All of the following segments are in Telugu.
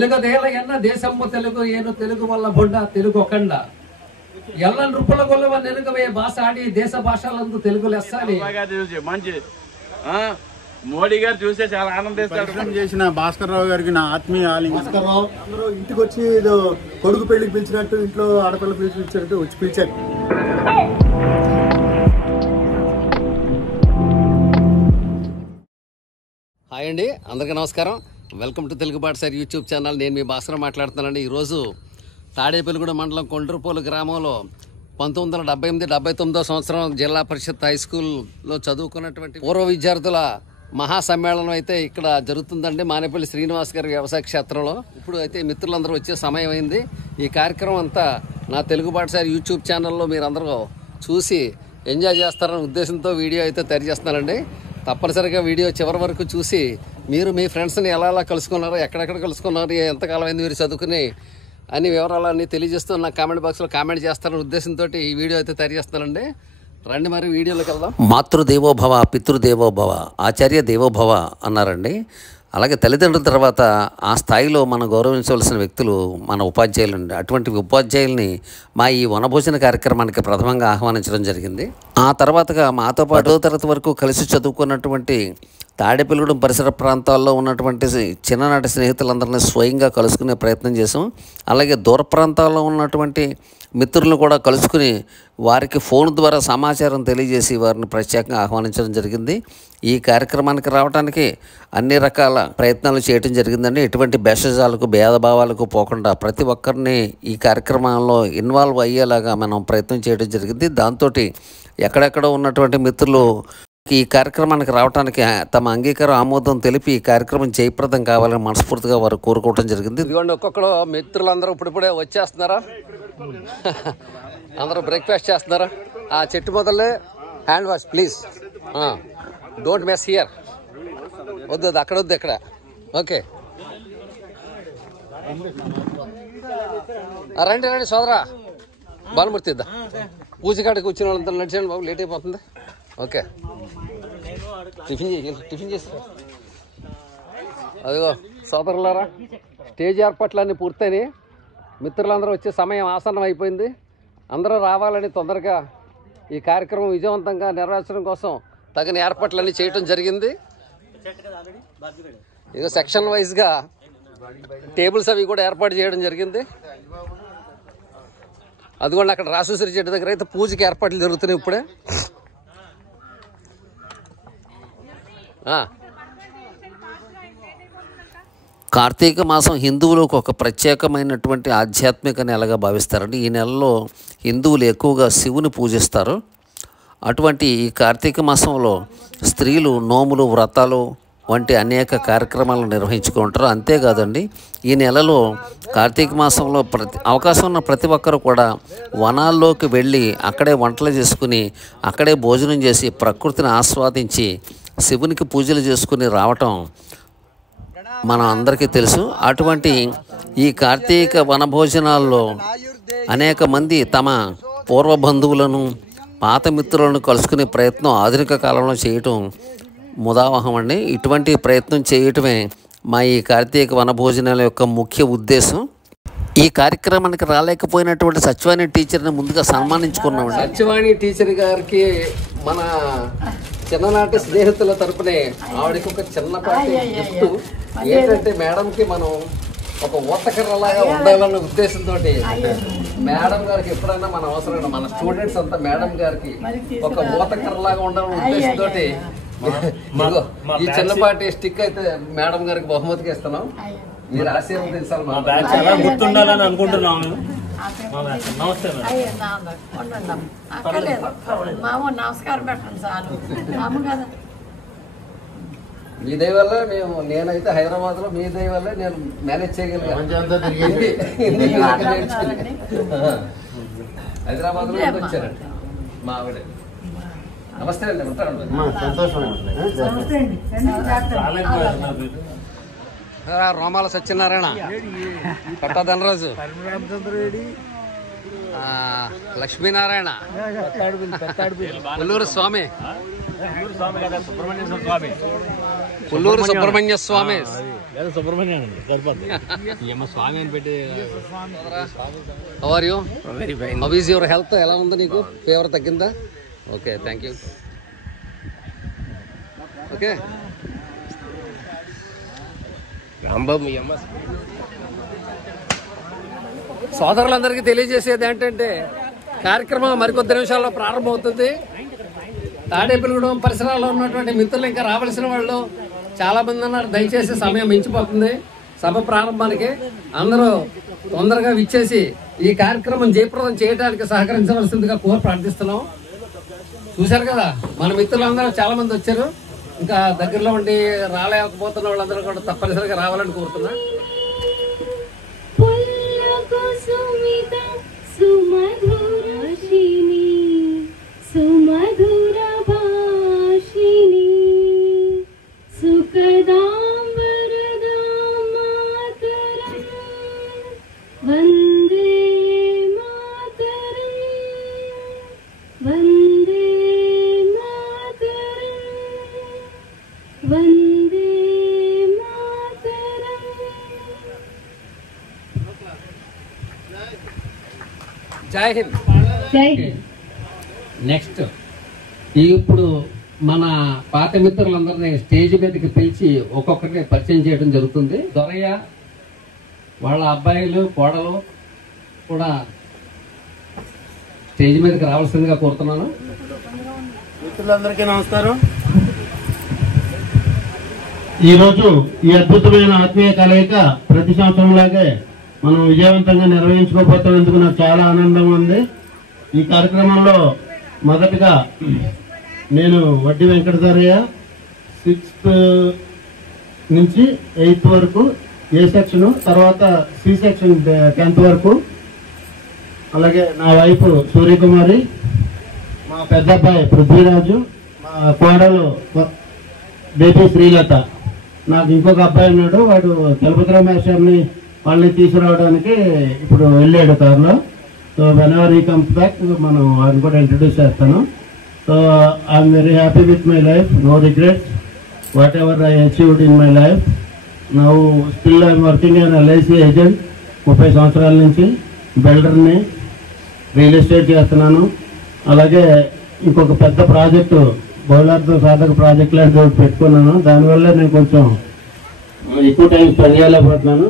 తెలుగదేలయన్న దేశమ్మ తెలుగు ఏను తెలుగు వల్ల బొండ తెలుగు ఒకండ ఎల్ల నృపుల గొల్లవ నెనుగవే భాష ఆడి దేశ భాషలందు తెలుగు లెస్సాలి మంచి మోడీ గారు చూస్తే చాలా ఆనందిస్తారు. చేసిన భాస్కర్ రావు గారికి నా ఆత్మీయ భాస్కర్ రావు అందరూ ఇంటికి వచ్చి ఏదో కొడుకు పెళ్లికి పిలిచినట్టు ఇంట్లో ఆడపిల్ల పిలిచినట్టు వచ్చి పిలిచారు. హాయ్ అండి, అందరికీ నమస్కారం. వెల్కమ్ టు తెలుగు పాఠశాల యూట్యూబ్ ఛానల్. నేను మీ భాస్కర్ మాట్లాడుతున్నానండి. ఈరోజు తాడేపల్లిగూడ మండలం కొండ్రపోలు గ్రామంలో 1978-79 సంవత్సరం జిల్లా పరిషత్ హై స్కూల్లో చదువుకున్నటువంటి పూర్వ విద్యార్థుల మహాసమ్మేళనం అయితే ఇక్కడ జరుగుతుందండి. మానేపల్లి శ్రీనివాస్ గారి వ్యవసాయ క్షేత్రంలో. ఇప్పుడు అయితే మిత్రులందరూ వచ్చే సమయం అయింది. ఈ కార్యక్రమం అంతా నా తెలుగు పాఠశాల యూట్యూబ్ ఛానల్లో మీరందరూ చూసి ఎంజాయ్ చేస్తారనే ఉద్దేశంతో వీడియో అయితే తయారు చేస్తున్నానండి. తప్పనిసరిగా వీడియో చివరి వరకు చూసి మీరు మీ ఫ్రెండ్స్ని ఎలా కలుసుకున్నారో, ఎక్కడెక్కడ కలుసుకున్నారు, ఎంతకాలం అయింది మీరు చదువుకుని అన్ని వివరాలన్నీ తెలియజేస్తూ నా కామెంట్ బాక్స్లో కామెంట్ చేస్తారనే ఉద్దేశంతో ఈ వీడియో అయితే తయారు చేస్తానండి. రండి మరి వీడియోలోకి వెళ్దాం. మాతృదేవోభవ, పితృదేవోభవ, ఆచార్య దేవోభవ అన్నారండి. అలాగే తల్లిదండ్రుల తర్వాత ఆ స్థాయిలో మనం గౌరవించవలసిన వ్యక్తులు మన ఉపాధ్యాయులు అండి. అటువంటి ఉపాధ్యాయుల్ని మా ఈ వనభోజన కార్యక్రమానికి ప్రథమంగా ఆహ్వానించడం జరిగింది. ఆ తర్వాతగా మాతో పాటు 10వ తరగతి వరకు కలిసి చదువుకున్నటువంటి తాడేపల్లిగూడెం పరిసర ప్రాంతాల్లో ఉన్నటువంటి చిన్ననాటి స్నేహితులందరినీ స్వయంగా కలుసుకునే ప్రయత్నం చేసాం. అలాగే దూర ప్రాంతాల్లో ఉన్నటువంటి మిత్రులను కూడా కలుసుకుని వారికి ఫోన్ ద్వారా సమాచారం తెలియజేసి వారిని ప్రత్యేకంగా ఆహ్వానించడం జరిగింది. ఈ కార్యక్రమానికి రావడానికి అన్ని రకాల ప్రయత్నాలు చేయడం జరిగిందండి. ఎటువంటి భేషజాలకు భేదభావాలకు పోకుండా ప్రతి ఒక్కరిని ఈ కార్యక్రమంలో ఇన్వాల్వ్ అయ్యేలాగా మనం ప్రయత్నం చేయడం జరిగింది. దాంతో ఎక్కడెక్కడ ఉన్నటువంటి మిత్రులు ఈ కార్యక్రమానికి రావడానికి తమ అంగీకారం ఆమోదం తెలిపి ఈ కార్యక్రమం జయప్రదం కావాలని మనస్ఫూర్తిగా వారు కోరుకోవడం జరిగింది. ఇదిగోండి, ఒక్కొక్కరు మిత్రులందరూ ఇప్పుడిప్పుడే వచ్చేస్తున్నారా? అందరూ బ్రేక్ఫాస్ట్ చేస్తున్నారా? ఆ చెట్టు మొదలే hand wash please, don't mess here. వద్దు, అక్కడ వద్దు, ఇక్కడ. ఓకే, రండి రండి సోదరా, బాలమూర్తి ఇద్దా. పూజకాడికి వచ్చిన వాళ్ళంతా నడిచేయండి బాబు, లేట్ అయిపోతుంది. ఓకే, టిఫిన్ చేసి అదిగో సోదరులారా, స్టేజ్ ఏర్పాట్లన్నీ పూర్తయినాయి. మిత్రులందరూ వచ్చే సమయం ఆసన్నం అయిపోయింది. అందరూ రావాలని తొందరగా ఈ కార్యక్రమం విజయవంతంగా నెరవేర్చడం కోసం తగిన ఏర్పాట్లన్నీ చేయటం జరిగింది. ఇక సెక్షన్ వైజ్గా టేబుల్స్ అవి కూడా ఏర్పాటు చేయడం జరిగింది. అదిగోండి, అక్కడ రాజేశ్వరి చెట్టు దగ్గర అయితే పూజకి ఏర్పాట్లు జరుగుతున్నాయి ఇప్పుడే. కార్తీక మాసం హిందువులకు ఒక ప్రత్యేకమైనటువంటి ఆధ్యాత్మిక నెలగా భావిస్తారండి. ఈ నెలలో హిందువులు ఎక్కువగా శివుని పూజిస్తారు. అటువంటి ఈ కార్తీక మాసంలో స్త్రీలు నోములు, వ్రతాలు వంటి అనేక కార్యక్రమాలను నిర్వహించుకుంటారు. అంతేకాదండి, ఈ నెలలో కార్తీక మాసంలో అవకాశం ఉన్న ప్రతి ఒక్కరు కూడా వనాల్లోకి వెళ్ళి అక్కడే వంటలు చేసుకుని అక్కడే భోజనం చేసి ప్రకృతిని ఆస్వాదించి శివునికి పూజలు చేసుకుని రావటం మనం అందరికీ తెలుసు. అటువంటి ఈ కార్తీక వనభోజనాల్లో అనేక మంది తమ పూర్వ బంధువులను, పాత మిత్రులను కలుసుకునే ప్రయత్నం ఆధునిక కాలంలో చేయటం ముదావహం అండి. ఇటువంటి ప్రయత్నం చేయటమే మా ఈ కార్తీక వనభోజనాల యొక్క ముఖ్య ఉద్దేశం. ఈ కార్యక్రమానికి రాలేకపోయినటువంటి సత్యవాణి టీచర్ని ముందుగా సన్మానించుకున్నామండి. సత్యవాణి టీచర్ గారికి మన చిన్ననాటి స్నేహితుల తరపునే ఆవిడకి ఒక చిన్నపాటి గిఫ్ట్. ఏంటంటే మేడంకి మనం ఒక ఊతకర్రలాగా ఉండాలన్న ఉద్దేశంతో మేడం గారికి ఎప్పుడైనా మన అవసరం, మన స్టూడెంట్స్ అంతా మేడం గారికి ఒక ఊతకర్రలాగా ఉండాలన్న ఉద్దేశంతో ఈ చిన్నపాటి స్టిక్ అయితే మేడం గారికి బహుమతిగా ఇస్తున్నాం. మీరు ఆశీర్వదించాలి. గుర్తుండాలని అనుకుంటున్నాను. మీ దయ వల్ల నేనైతే హైదరాబాద్ లో, మీ దయ వల్ల నేను మేనేజ్ చేయగలిగాను. హైదరాబాద్ లో వచ్చారండి మా ఆవిడ. నమస్తే అండి, ఉంటాను. రోమాల సత్యనారాయణ, పట్టా ధనరాజు, లక్ష్మీనారాయణ పుల్లూరు స్వామి, పుల్లూరు సుబ్రహ్మణ్య స్వామి, స్వామి అని పెట్టి. How are you? How is your health? ఎలా ఉంది నీకు? ఫీవర్ తగ్గిందా? Okay, thank you. ఓకే సోదరులందరికీ తెలియజేసేది ఏంటంటే కార్యక్రమం మరికొద్ది నిమిషాల్లో ప్రారంభమవుతుంది. తాడేపల్లిగూడెం పరిసరాల్లో ఉన్నటువంటి మిత్రులు ఇంకా రావాల్సిన వాళ్ళు చాలా మంది ఉన్నారు. దయచేసి సమయం మించిపోతుంది సభ ప్రారంభానికి. అందరూ తొందరగా విచ్చేసి ఈ కార్యక్రమం జయప్రదం చేయడానికి సహకరించవలసిందిగా కోరి ప్రార్థిస్తున్నాం. చూశారు కదా, మన మిత్రులందరూ చాలా మంది వచ్చారు. ఇంకా దగ్గరలో ఉండి రాలేకపోతున్న వాళ్ళందరూ కూడా తప్పనిసరిగా రావాలని కోరుతున్నా. సుమధుర భాషిణి సుఖదాం వరదాం మాతరం వందే మాతరం వందే మాతరం వందే మాతరం. జై హింద్. జై హింద్. నెక్స్ట్ ఇప్పుడు మన పాత మిత్రులందరినీ స్టేజ్ మీదకి పిలిచి ఒక్కొక్కరిని పరిచయం చేయడం జరుగుతుంది. దొరయ్య వాళ్ళ అబ్బాయిలు కోడలు కూడా స్టేజ్ మీదకి రావాల్సిందిగా కోరుతున్నాను. మిత్రులందరికీ నమస్కారం. ఈరోజు ఈ అద్భుతమైన ఆత్మీయ కలయిక ప్రతి సంవత్సరంలాగే మనం విజయవంతంగా నిర్వహించుకోబోతున్నందుకు నాకు చాలా ఆనందంగా ఉంది. ఈ కార్యక్రమంలో మొదటగా నేను వడ్డీ వెంకటధరయ్య 6th నుంచి 8th వరకు ఏ సెక్షన్, తర్వాత సి సెక్షన్ 10th వరకు, అలాగే నా వైఫ్ సూర్యకుమారి, మా పెద్ద అబ్బాయి పృథ్వీరాజు, మా కోడలు బేబీ శ్రీలత, నాకు ఇంకొక అబ్బాయి ఉన్నాడు. వాడు తిరుపతి రమేశ్వర్ని వాళ్ళని తీసుకురావడానికి ఇప్పుడు వెళ్ళాడు కారులో. So whenever he comes back మనం వాడిని కూడా ఇంట్రడ్యూస్ చేస్తాను. So I'm very happy with my life, no regrets whatever I achieved in my life. Now still I'm working an LIC agent 30 సంవత్సరాల నుంచి. బిల్డర్ని, రియల్ ఎస్టేట్ చేస్తున్నాను. అలాగే ఇంకొక పెద్ద ప్రాజెక్టు బహుళార్థ సాధక ప్రాజెక్ట్ లాంటి ఒకటి పెట్టుకున్నాను. దానివల్ల నేను కొంచెం ఎక్కువ టైం స్పెండ్ చేయలేకపోతున్నాను.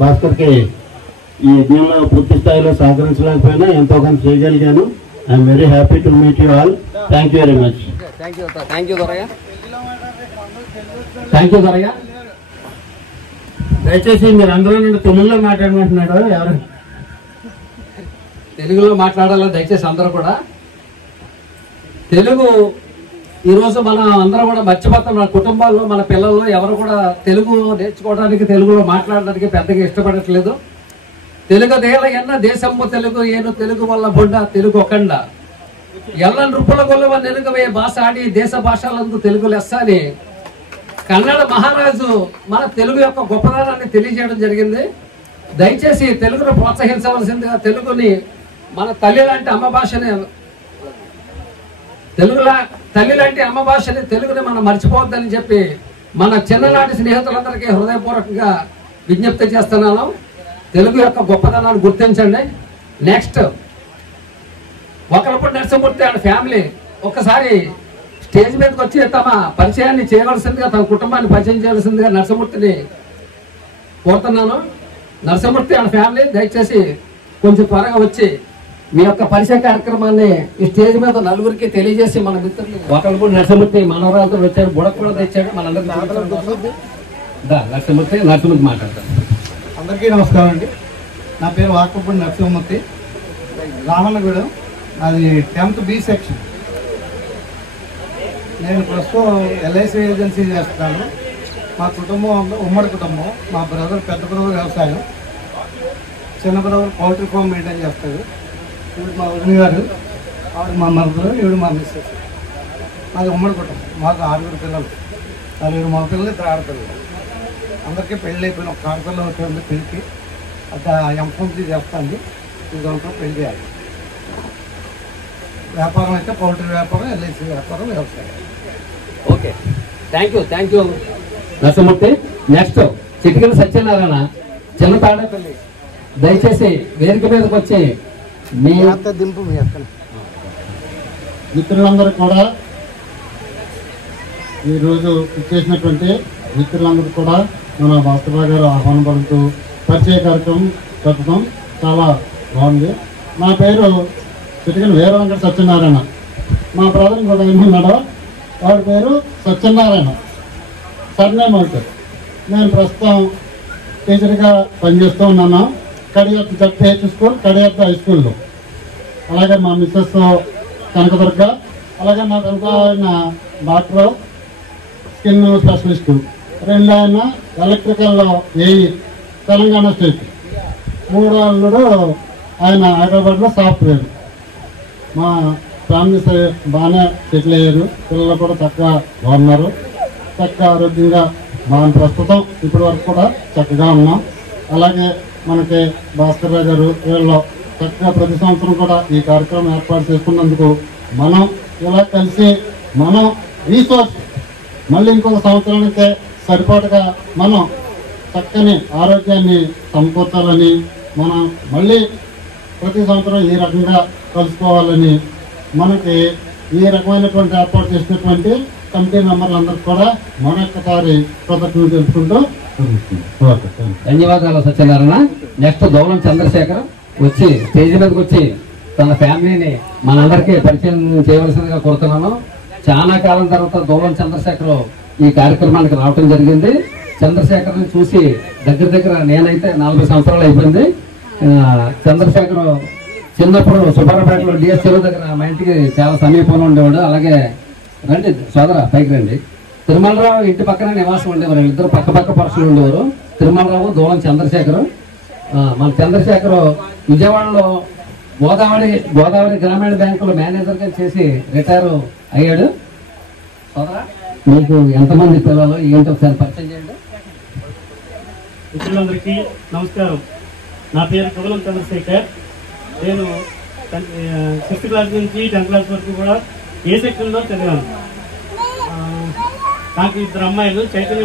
భాస్కర్కి ఈ యజ్ఞంలో పూర్తి స్థాయిలో సహకరించలేకపోయినా ఎంతో కొంత చేయగలిగాను. I'm very happy to meet you all. Thank you very much. Thank you Dorayya. Thank you Dorayya. దయచేసి మీరు అందరూ నుండి తెలుగులో మాట్లాడమంటున్నాడు. ఎవరు తెలుగులో మాట్లాడాలో దయచేసి అందరూ కూడా. తెలుగు ఈరోజు మనం అందరం కూడా మర్చిపోతాం. మన కుటుంబాల్లో మన పిల్లల్లో ఎవరు కూడా తెలుగు నేర్చుకోవడానికి, తెలుగులో మాట్లాడడానికి పెద్దగా ఇష్టపడట్లేదు. తెలుగు దేల ఎన్న దేశము తెలుగు ఏను తెలుగు వల్ల బొండ తెలుగు ఒకండ ఎల్ల నృపుల గొల్లవ నెనుగవే భాష ఆడి దేశ భాషలందు తెలుగు లెస్స అని కన్నడ మహారాజు మన తెలుగు యొక్క గొప్పదనాన్ని తెలియజేయడం జరిగింది. దయచేసి తెలుగును ప్రోత్సహించవలసిందిగా, తెలుగుని మన తల్లి లాంటి అమ్మ భాషని, తల్లి లాంటి అమ్మ భాషని, తెలుగుని మనం మర్చిపోవద్దని చెప్పి మన చిన్ననాటి స్నేహితులందరికీ హృదయపూర్వకంగా విజ్ఞప్తి చేస్తున్నాను. తెలుగు యొక్క గొప్పదనాన్ని గుర్తించండి. నెక్స్ట్ ఒకరిపూడి నరసింహమూర్తి అండ్ ఫ్యామిలీ ఒక్కసారి స్టేజ్ మీదకి వచ్చి తమ పరిచయాన్ని చేయవలసిందిగా, తమ కుటుంబాన్ని పరిచయం చేయవలసిందిగా నరసింహమూర్తిని కోరుతున్నాను. నరసింహమూర్తి అండ్ ఫ్యామిలీ దయచేసి కొంచెం త్వరగా వచ్చి మీ యొక్క పరిచయ కార్యక్రమాన్ని ఈ స్టేజ్ మీద నలుగురికి తెలియజేసి మన మిత్రులు ఒకరిపూడి నరసింహమూర్తి మనవరాలతో వచ్చాడు, బుడక కూడా తెచ్చాడు. మనందరికీ నరసింహమూర్తి మాట్లాడతారు. అందరికీ నమస్కారం అండి. నా పేరు వాకపూడి నరసింహమూర్తి, రామన్నగూడెం. అది 10th B సెక్షన్. నేను ప్రస్తుతం LIC ఏజెన్సీ చేస్తున్నాను. మా కుటుంబం ఉమ్మడి కుటుంబం. మా బ్రదర్, పెద్ద బ్రదర్ వ్యవసాయం, చిన్న బ్రదర్ పౌల్ట్రీ ఫామ్ మెయింటైన్ చేస్తాడు. ఇప్పుడు మా వదిన గారు, ఆవిడ మా మరదరు, ఈవిడ మా మిస్సెస్. మాది ఉమ్మడి కుటుంబం. మాకు 6 పిల్లలు, 4 మగ పిల్లలు, 2 ఆడపిల్లలు. అందరికీ పెళ్ళి అయిపోయిన ఒక ఆడపిల్ల వచ్చి పెళ్ళికి అంత ఎంఫంసీ చేస్తాండి. ఈ సంవత్సరం పెళ్లి చేయాలి. వ్యాపారం అయితే పౌల్ట్రీ వ్యాపారం, ఎల్ఐసి వ్యాపారం, వ్యవసాయం. Okay, thank you Narasimhamurthy. Next Chitikala Satyanarayana, చిన్న తాడేపల్లి. దయచేసి వేదిక మీదకి వచ్చి మీ దింపు మీ అక్కడ మిత్రులందరూ కూడా ఈరోజు ఇచ్చేసినటువంటి మిత్రులందరూ కూడా మన భాస్కర్రావు గారు ఆహ్వానం పలుకుతూ పరిచయ కార్యక్రమం పెట్టడం చాలా బాగుంది. నా పేరు చిటికల వీర వెంకట సత్యనారాయణ. మా బ్రదర్ కూడా ఉన్నాడు, వాడి పేరు సత్యనారాయణ, సర్నేమ్ అవుతారు. నేను ప్రస్తుతం టీచర్గా పనిచేస్తూ ఉన్నాను కడియత్ జడ్పీహెచ్ స్కూల్, కడియత్ హై స్కూల్లో. అలాగే మా మిస్సెస్ కనకదుర్గ, అలాగే మా కనుక ఆయన డాక్టర్, స్కిన్ స్పెషలిస్టు. రెండు ఆయన ఎలక్ట్రికల్లో ఏఈ తెలంగాణ స్టేట్. మూడో అల్లుడు ఆయన హైదరాబాద్లో సాఫ్ట్వేర్. మా ఫ్యామిలీస్ బాగానే సెటిల్ అయ్యారు, పిల్లలు కూడా చక్కగా బాగున్నారు, చక్కగా ఆరోగ్యంగా బాగా ప్రస్తుతం ఇప్పటి వరకు కూడా చక్కగా ఉన్నాం. అలాగే మనకి భాస్కర్రావు గారు వీళ్ళు చక్కగా ప్రతి సంవత్సరం కూడా ఈ కార్యక్రమం ఏర్పాటు చేసుకున్నందుకు మనం ఇలా కలిసి మనం రీసోర్స్ మళ్ళీ ఇంకొక సంవత్సరానికే సరిపాటుగా మనం చక్కని ఆరోగ్యాన్ని సమకూర్చాలని, మనం మళ్ళీ ప్రతి సంవత్సరం ఈ రకంగా కలుసుకోవాలని మనకి ఈ రకమైనటువంటి ఏర్పాటు చేసినటువంటి కమిటీ మెంబర్లందరికీ కూడా మరొకసారి కృతజ్ఞతలు తెలుపుకుంటూ ధన్యవాదాలు సత్యనారాయణ. నెక్స్ట్ దౌలం చంద్రశేఖర్ వచ్చి స్టేజ్ మీదకి వచ్చి తన ఫ్యామిలీని మనందరికీ పరిచయం చేయవలసిందిగా కోరుతున్నాను. చాలా కాలం తర్వాత దౌలం చంద్రశేఖర్ ఈ కార్యక్రమానికి రావటం జరిగింది. చంద్రశేఖర్ని చూసి దగ్గర నేనైతే 40 సంవత్సరాలు అయిపోయింది. చంద్రశేఖర్ చిన్నప్పుడు సుబ్బారపేటలో డిఎస్ చెరువు దగ్గర మా ఇంటికి చాలా సమీపంలో ఉండేవాడు. అలాగే రండి సోదర పైకి రండి. తిరుమలరావు ఇంటి పక్కన నివాసం ఉండేవారు, ఇద్దరు పక్క పరుషులు ఉండేవారు. తిరుమలరావు, దూలం చంద్రశేఖర్. మన చంద్రశేఖర్ విజయవాడలో గోదావరి గ్రామీణ బ్యాంకులో మేనేజర్గా చేసి రిటైర్ అయ్యాడు. సోదర మీకు ఎంతమంది పిల్లలు ఏంటో ఒకసారి పరిచయం చేయండి. మిత్రులందరికీ నమస్కారం. నా పేరు దూలం చంద్రశేఖర్. నేను 6th క్లాస్ నుంచి 10th క్లాస్ వరకు కూడా ఏ సెక్షన్లో చదివాను. నాకు 2 అమ్మాయిలు. చైతన్య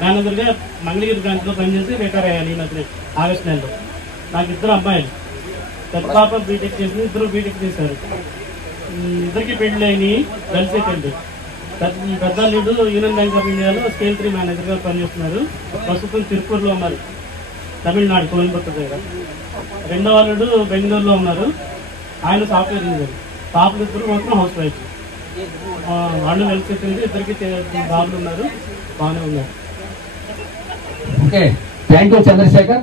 మేనేజర్గా మంగళగిరి బ్రాంచ్లో పనిచేసి రిటైర్ అయ్యాను ఈ మధ్య ఆగస్టు నెలలో. నాకు 2 అమ్మాయిలు. పెద్ద పాప బీటెక్ చేసింది, 2 బీటెక్ చేశారు. ఇద్దరికి పెళ్లి అయినాయి, కలిసే పెళ్లి. పెద్ద అల్లుడు యూనియన్ బ్యాంక్ ఆఫ్ ఇండియాలో స్కేల్ 3 మేనేజర్గా పనిచేస్తున్నారు. ప్రస్తుతం తిరుపూర్లో ఉన్నారు, తమిళనాడు కోయంబత్తూరు దగ్గర. రెండవ అల్లుడు బెంగళూరులో ఉన్నారు, ఆయన సాఫ్ట్వేర్ ఇంజనీర్. పాపలు 2 మాత్రం హౌస్ వైఫ్. వాళ్ళు కలిసి వచ్చింది, ఇద్దరికి బాబులు ఉన్నారు, బాగానే ఉన్నారు. Okay, thank you Chandrasekhar.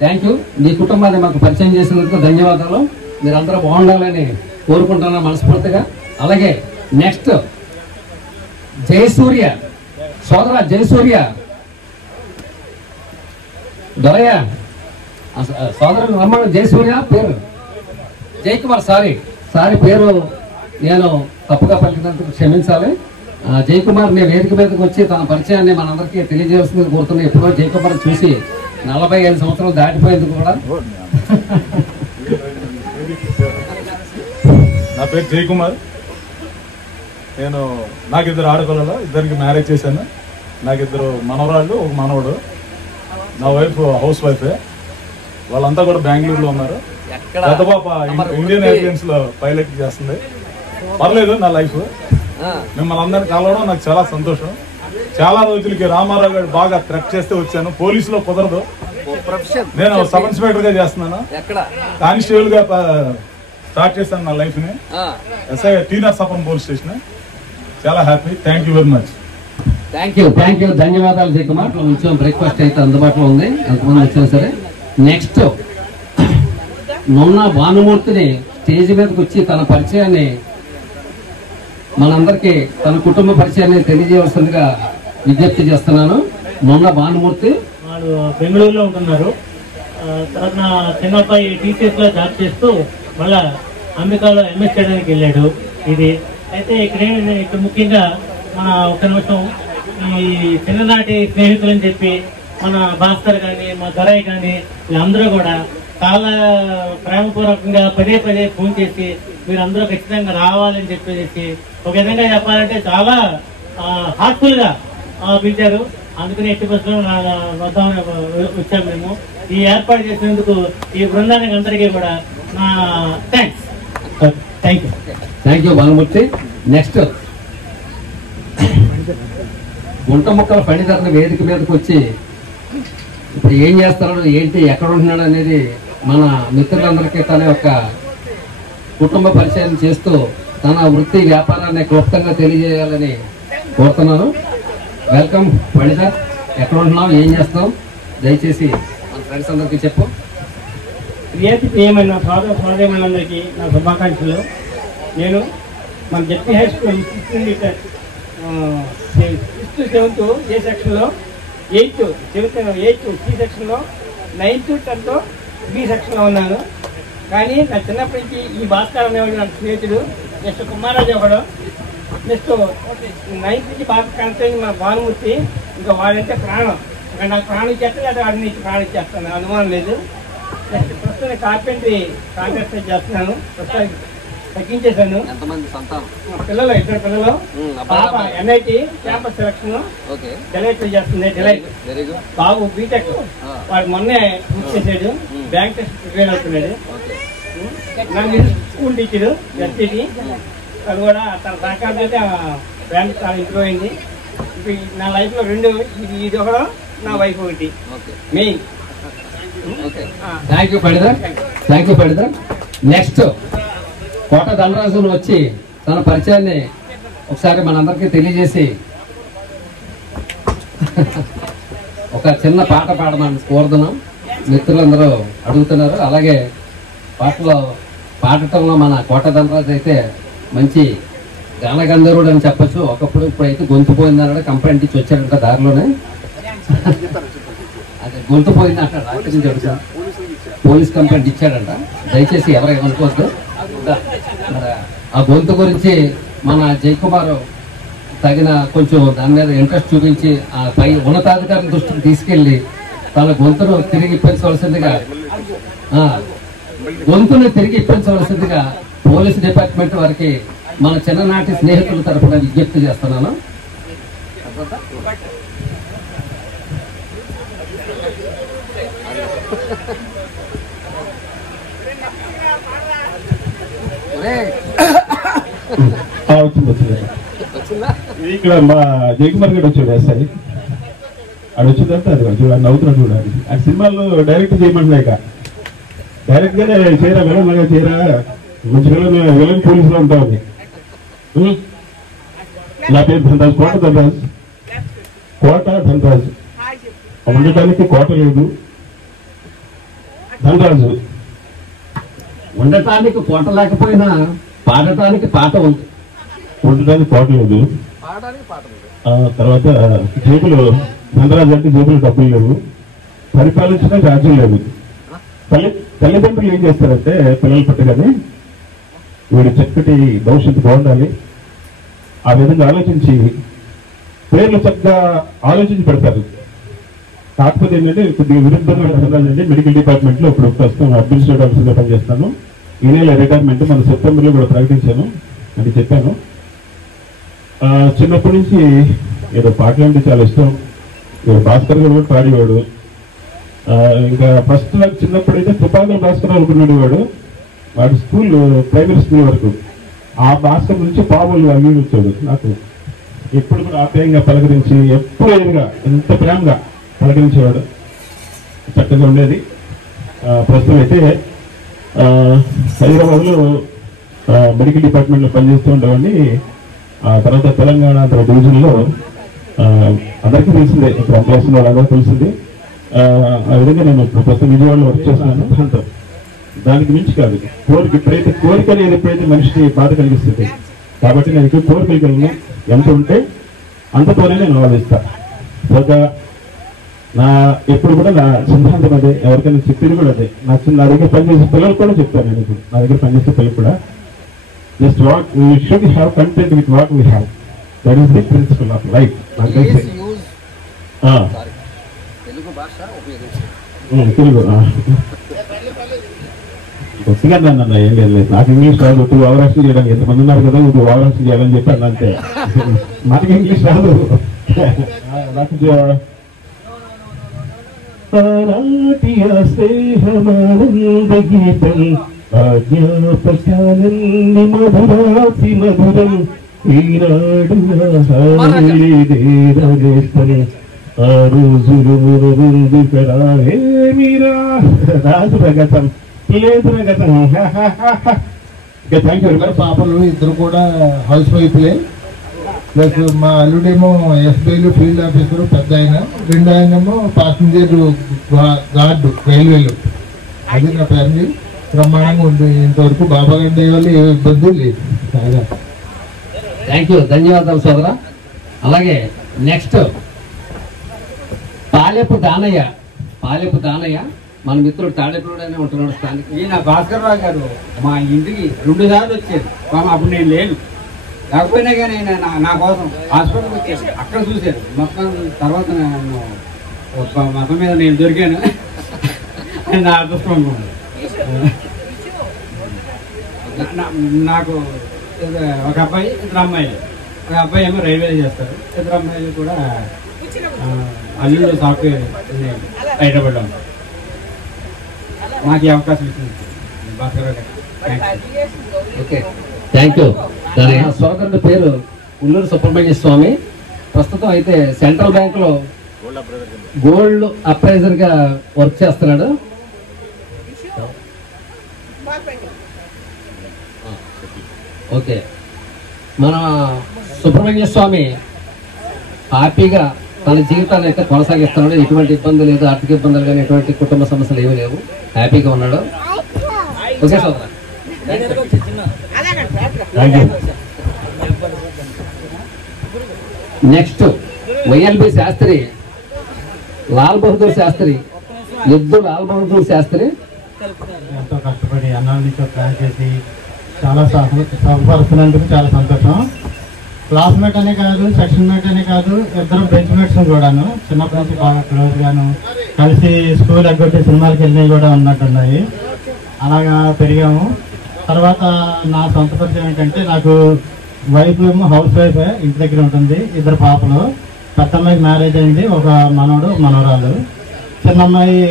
Thank you. మీ కుటుంబాన్ని మాకు పరిచయం చేసినందుకు ధన్యవాదాలు. మీరందరూ బాగుండాలని కోరుకుంటున్నాను మనస్ఫూర్తిగా. అలాగే నెక్స్ట్ జయసూర్య, సోదర జయసూర్య దొరయ్య, సోదరుడు రమ్మను. జయసూర్య పేరు జయకుమార్. సారీ పేరు నేను తప్పుగా పలికినందుకు క్షమించాలి. జయకుమార్ నేను వేదిక మీదకి వచ్చి తన పరిచయాన్ని మనందరికీ తెలియజేస్తుందని కోరుతున్నాను. ఎప్పుడో జయకుమార్ చూసి 45 సంవత్సరాలు దాటిపోయేందుకు కూడా. నా పేరు జయకుమార్. నాకు 2 ఆడపిల్లలు, 2కి మ్యారేజ్ చేశాను. నాకు 2 మనవరాళ్ళు, 1 మనవడు. నా వైఫ్ హౌస్ వైఫే. వాళ్ళంతా కూడా బెంగళూరులో ఉన్నారు. పెద్ద పాప ఇండియన్ ఎయిర్లైన్స్ లో పైలట్ చేస్తుంది. పర్లేదు నా లైఫ్. మిమ్మల్ని అందరినీ కలవడం నాకు చాలా సంతోషం. చాలా రోజులకి రామారావు గారు బాగా థ్రెట్ చేస్తే వచ్చాను. పోలీసులో కుదరదు, నేను సబ్ ఇన్స్పెక్టర్ గా చేస్తున్నాను. కానిస్టేబుల్ గా స్టార్ట్ చేశాను నా లైఫ్ ని. ఎస్ఐ టీనర్ సపం పోలీస్ స్టేషన్. చాలా happy. Thank you very much. Thank you. ధన్యవాదాలు జయకుమార్. కొంచెం బ్రేక్ఫాస్ట్ అయితే అందుబాటులో ఉంది, ఎంతమంది వచ్చినా సరే. నెక్స్ట్ మొన్న భానుమూర్తిని స్టేజ్ మీదకి వచ్చి తన పరిచయాన్ని మనందరికీ, తన కుటుంబ పరిచయాన్ని తెలియజేయవలసిందిగా విజ్ఞప్తి చేస్తున్నాను. మొన్న భానుమూర్తి వాళ్ళు బెంగళూరులో ఉంటున్నారు. తర్వాత నా చిన్న అబ్బాయి టీసీఎస్ లో జాబ్ చేస్తూ మళ్ళా అమెరికాలో ఎంఎస్ చేయడానికి వెళ్ళాడు. ఇది అయితే ఇక్కడ ముఖ్యంగా మన ఒక నిమిషం ఈ చిన్ననాటి స్నేహితులని చెప్పి మన భాస్కర్ కానీ, మా దొరయ్య కానీ వీళ్ళందరూ కూడా చాలా ప్రేమపూర్వకంగా పదే పదే ఫోన్ చేసి మీరు అందరూ ఖచ్చితంగా రావాలని చెప్పేసి ఒక విధంగా చెప్పాలంటే చాలా హార్ట్ఫుల్ గా పిలిచారు. అందుకని ఎట్టి బస్సులో వద్దామని వచ్చాము మేము. ఈ ఏర్పాటు చేసినందుకు ఈ బృందానికి అందరికీ కూడా నా thanks. Thank you Bhanumurthy. Next గుంట ముక్కల ఫణిధర్ని వేదిక మీదకి వచ్చి ఇప్పుడు ఏం చేస్తున్నాడు, ఏంటి, ఎక్కడ ఉంటున్నాడు అనేది మన మిత్రులందరికీ తన యొక్క కుటుంబ పరిచయం చేస్తూ తన వృత్తి వ్యాపారాన్ని క్లుప్తంగా తెలియజేయాలని కోరుతున్నాను. వెల్కమ్ ఫణిధర్. ఎక్కడ ఉంటున్నావు, ఏం చేస్తావు, దయచేసి మన ఫ్రెండ్స్ అందరికీ చెప్పు. క్రియేటివ్ ప్రియమైన సోదరులందరికీ నా శుభాకాంక్షలు. నేను మన ZP high school 6th to 7th ఏ సెక్షన్లో, 8th సి సెక్షన్లో, 9th 10th బి సెక్షన్లో ఉన్నాను. కానీ నా చిన్నప్పటి నుంచి ఈ భాస్కర్ అనేవాడు నాకు స్నేహితుడు. నెక్స్ట్ కుమారాజు ఒకడు, నెక్స్ట్ 9th నుంచి బాగా కనెక్ట్ అయింది మా భానుమూర్తి. ఇంకా వాడంటే ప్రాణం. ఇంకా నాకు ప్రాణం ఇచ్చేస్తే అది వాడిని ప్రాణం ఇచ్చేస్తాను, అనుమానం లేదు. నెక్స్ట్ ప్రస్తుతం కార్పెంటరీ కాంట్రాక్ట్ చేస్తున్నాను. ప్రస్తుతానికి తగ్గించేశాను. పిల్లలు 2 పిల్లలు. పాప NIT క్యాంపస్ సెలక్షన్ డిలైట్ చేస్తుంది. డిలైట్ బాబు బీటెక్ వాడు మొన్నే పూర్తి చేసాడు. బ్యాంక్ టెస్ట్ ప్రిపేర్ అవుతున్నాడు. నాకు స్కూల్ టీచరు ఎస్టీటీ. అది కూడా తన సహకారం అయితే బ్యాంక్ చాలా ఇంప్రూవ్ అయింది. ఇప్పుడు నా లైఫ్లో 2 ఇది ఒకడు, నా వైఫ్ ఒకటి main. Thank you Phanidhar. Next Kota ధనరాజును వచ్చి తన పరిచయాన్ని ఒకసారి మనందరికీ తెలియజేసి ఒక చిన్న పాట పాడమని కోరుతున్నాం. మిత్రులందరూ అడుగుతున్నారు. అలాగే పాడటంలో మన కోట ధనరాజు అయితే మంచి గానగంధర్వుడు అని చెప్పచ్చు. ఒకప్పుడు ఇప్పుడైతే గొంతు పోయిందన్నాడు, కంప్లైంట్ ఇచ్చి వచ్చాడంట దారిలోనే. అదే గొంతు పోయింది అంటాడు, రాత్రి నుంచి అడుగుతాను. పోలీస్ కంప్లైంట్ ఇచ్చాడంట. దయచేసి ఎవరేమనుకోవద్దు. ఆ గొంతు గురించి మన జయకుమార్ తగిన కొంచెం దాని మీద ఇంట్రెస్ట్ చూపించి ఆ పై ఉన్నతాధికారుల దృష్టికి తీసుకెళ్లి తన గొంతును తిరిగి ఇప్పించవలసిందిగా పోలీస్ డిపార్ట్మెంట్ వారికి మన చిన్ననాటి స్నేహితుల తరఫున విజ్ఞప్తి చేస్తున్నాను. ఇక్కడ మా జయకుమార్ గారు వచ్చాడు ఎస్ఐ. అది వచ్చిందంటే అది చూడాలి, నవ్వుతున్నాడు చూడాలి. ఆ సినిమాల్లో డైరెక్ట్ చేయమంటున్నాయి. డైరెక్ట్ గానే చేయరా విలన్ లాగా చేయరా, మంచి విలన్ పోలీసులో ఉంటామని. నా పేరు ధనరాజు, కోట ధనరాజు. ఉండటానికి కోట లేదు, ధనరాజు. ఉండటానికి కోట లేకపోయినా పాడటానికి పాట ఉంది. ఉండటానికి కోట లేదు. తర్వాత జేబులు, ధనరాజు అంటే జేబులు డబ్బులు లేవు, పరిపాలించిన రాజ్యం లేదు. తల్లిదండ్రులు ఏం చేస్తారంటే పిల్లలు పట్టగానే వీడు చక్కటి భవిష్యత్తు బాగుండాలి ఆ విధంగా ఆలోచించి పేర్లు చక్కగా ఆలోచించి పెడతారు. కాకపోతే ఏంటంటే కొద్దిగా విరుద్ధంగా ధనరాజు మెడికల్ డిపార్ట్మెంట్ లో ఇప్పుడు ప్రస్తుతం అడ్మినిస్ట్రేటివ్ ఆఫీసర్ గా పనిచేస్తాను. ఈ నెల రిటైర్మెంట్ మన సెప్టెంబర్ లో కూడా ప్రకటించాను అని చెప్పాను. చిన్నప్పటి నుంచి ఏదో పాటలు అంటే చాలా ఇష్టం. భాస్కర్ గారు కూడా పాడేవాడు. ఇంకా ఫస్ట్ నాకు చిన్నప్పుడు అయితే తుపాకుల భాస్కర్ అనుకున్నాడు వాడు. వాడు స్కూల్ ప్రైమరీ స్కూల్ వరకు ఆ భాస్కర్ నుంచి పావులు అవి వచ్చాడు. నాకు ఎప్పుడు కూడా ఆప్యాయంగా పలకరించి, ఎప్పుడు ఎదురుగా ఎంత ప్రేమగా పలకరించేవాడు. చక్కగా ఉండేది. ప్రస్తుతం అయితే హైదరాబాద్ లో మెడికల్ డిపార్ట్మెంట్ లో పనిచేస్తూ ఉండేవాడిని. ఆ తర్వాత తెలంగాణ డివిజన్ లో అందరికీ తెలిసిందే, ఇప్పుడు ఎంప్లాయీస్ వాళ్ళందరూ తెలిసింది. ఆ విధంగా నేను ప్రస్తుతం విజయవాడలో వర్క్ చేస్తున్నాను. దాంతో దానికి మించి కాదు, కోరిక ఎప్పుడైతే కోరిక అనేది ఎప్పుడైతే మనిషిని బాధ కలిగిస్తుంది కాబట్టి నేను ఇక్కడ కోరికలు ఎంత ఉంటే అంతతోనే నేను ఆలోచిస్తాను. ఒక నా ఎప్పుడు కూడా నా సిద్ధాంతం అదే, ఎవరికైనా చెప్పింది కూడా అదే. నా దగ్గర పనిచేసే పిల్లలు కూడా చెప్తాను. నేను ఇప్పుడు నా దగ్గర పనిచేసే పిల్లలు కూడా just what we should have content with what we have. That is the principle of life. Telugu కొద్దిగా అన్న ఏం లేదు, నాకు ఇంగ్లీష్ రాదు, నువ్వు అవరాక్షణ చేయడానికి ఎంతమంది ఉన్నారు కదా, నువ్వు అవరాక్షణ చేయాలని చెప్పి అన్న అంతే. మనకి ఇంగ్లీష్ రాదు. స్నేహమానంద గీతం ఆజ్ఞాపకాలన్నీ మధురాతి మధురం ఈనాడు ఆ రోజులు ముందు మీరా రాజు రగతం లేదు రగతం. Thank you. పాపలు ఇద్దరు కూడా హౌస్ వైఫ్లే, ప్లస్ మా అల్లుడేమో ఎస్బీఐలో ఫీల్డ్ ఆఫీసర్ పెద్ద ఆయన, రెండు ఆయనేమో ప్యాసింజర్ గార్డు రైల్వేలో. అది నా ఫ్యామిలీ బ్రహ్మాండంగా ఉంది. ఇంతవరకు బాబా గారి దయ వల్ల ఏ ఇబ్బంది లేదు. థ్యాంక్ యూ, ధన్యవాదాలు సోదరా. అలాగే నెక్స్ట్ పాలెపు దానయ్య మన మిత్రుడు తాడేపులోనే ఉంటున్నాడు స్థానిక. ఈయన భాస్కర్ రావు గారు మా ఇంటికి 2 సార్లు వచ్చారు. అప్పుడు నేను లేను, లేకపోయినా కానీ ఆయన నా కోసం హాస్పిటల్కి వచ్చారు, అక్కడ చూశారు మొత్తం. తర్వాత నన్ను మొత్తం మీద నేను దొరికాను. నా అదృష్టం నాకు ఒక అబ్బాయి, 2 అమ్మాయిలు. ఒక అబ్బాయి ఏమో రైల్వే చేస్తారు, 2 అమ్మాయిలు కూడా అల్లుడు సాఫ్ట్వేర్ హైదరాబాద్లో ఉంటారు. మాకు ఈ అవకాశం ఇచ్చింది భాస్కర్ గారు. Okay, thank you. సోదరుడి పేరు ఉల్లూరు సుబ్రహ్మణ్య స్వామి. ప్రస్తుతం అయితే సెంట్రల్ బ్యాంక్ లో గోల్డ్ అప్రైజర్ గా వర్క్ చేస్తున్నాడు. ఓకే, మన సుబ్రహ్మణ్య స్వామి హ్యాపీగా తన జీవితాన్ని అయితే కొనసాగిస్తున్నాడు. ఎటువంటి ఇబ్బంది లేదు, ఆర్థిక ఇబ్బందులు కానీ ఎటువంటి కుటుంబ సమస్యలు ఏమీ లేవు, హ్యాపీగా ఉన్నాడు. ఓకే సోదరా, నెక్స్ట్ వైఎల్బి శాస్త్రి, లాల్ బహదూర్ శాస్త్రి, యుద్ధు లాల్ బహదూర్ శాస్త్రి ఎంతో కష్టపడి అన్నాల నుంచి ప్లాన్ చేసి చాలా సహపరుస్తున్నందుకు చాలా సంతోషం. క్లాస్మేట్ అనే కాదు, సెక్షన్ మేట్ అనే కాదు, ఇద్దరు బెంచ్ మేట్స్ కూడాను చిన్నప్పటి నుంచి బాగా క్లోజ్ గాను కలిసి స్కూల్ ఎగ్గొట్టి సినిమాలకు వెళ్ళినవి కూడా ఉన్నట్టున్నాయి. అలాగా పెరిగాము. తర్వాత నా సొంత పరిచయం ఏంటంటే, నాకు వైఫ్ ఏమో హౌస్ వైఫ్, ఇంటి దగ్గర ఉంటుంది, 2 పాపలు. పెద్ద అమ్మాయికి మ్యారేజ్ అయింది, ఒక మనవడు మనవరాలు. చిన్న అమ్మాయి.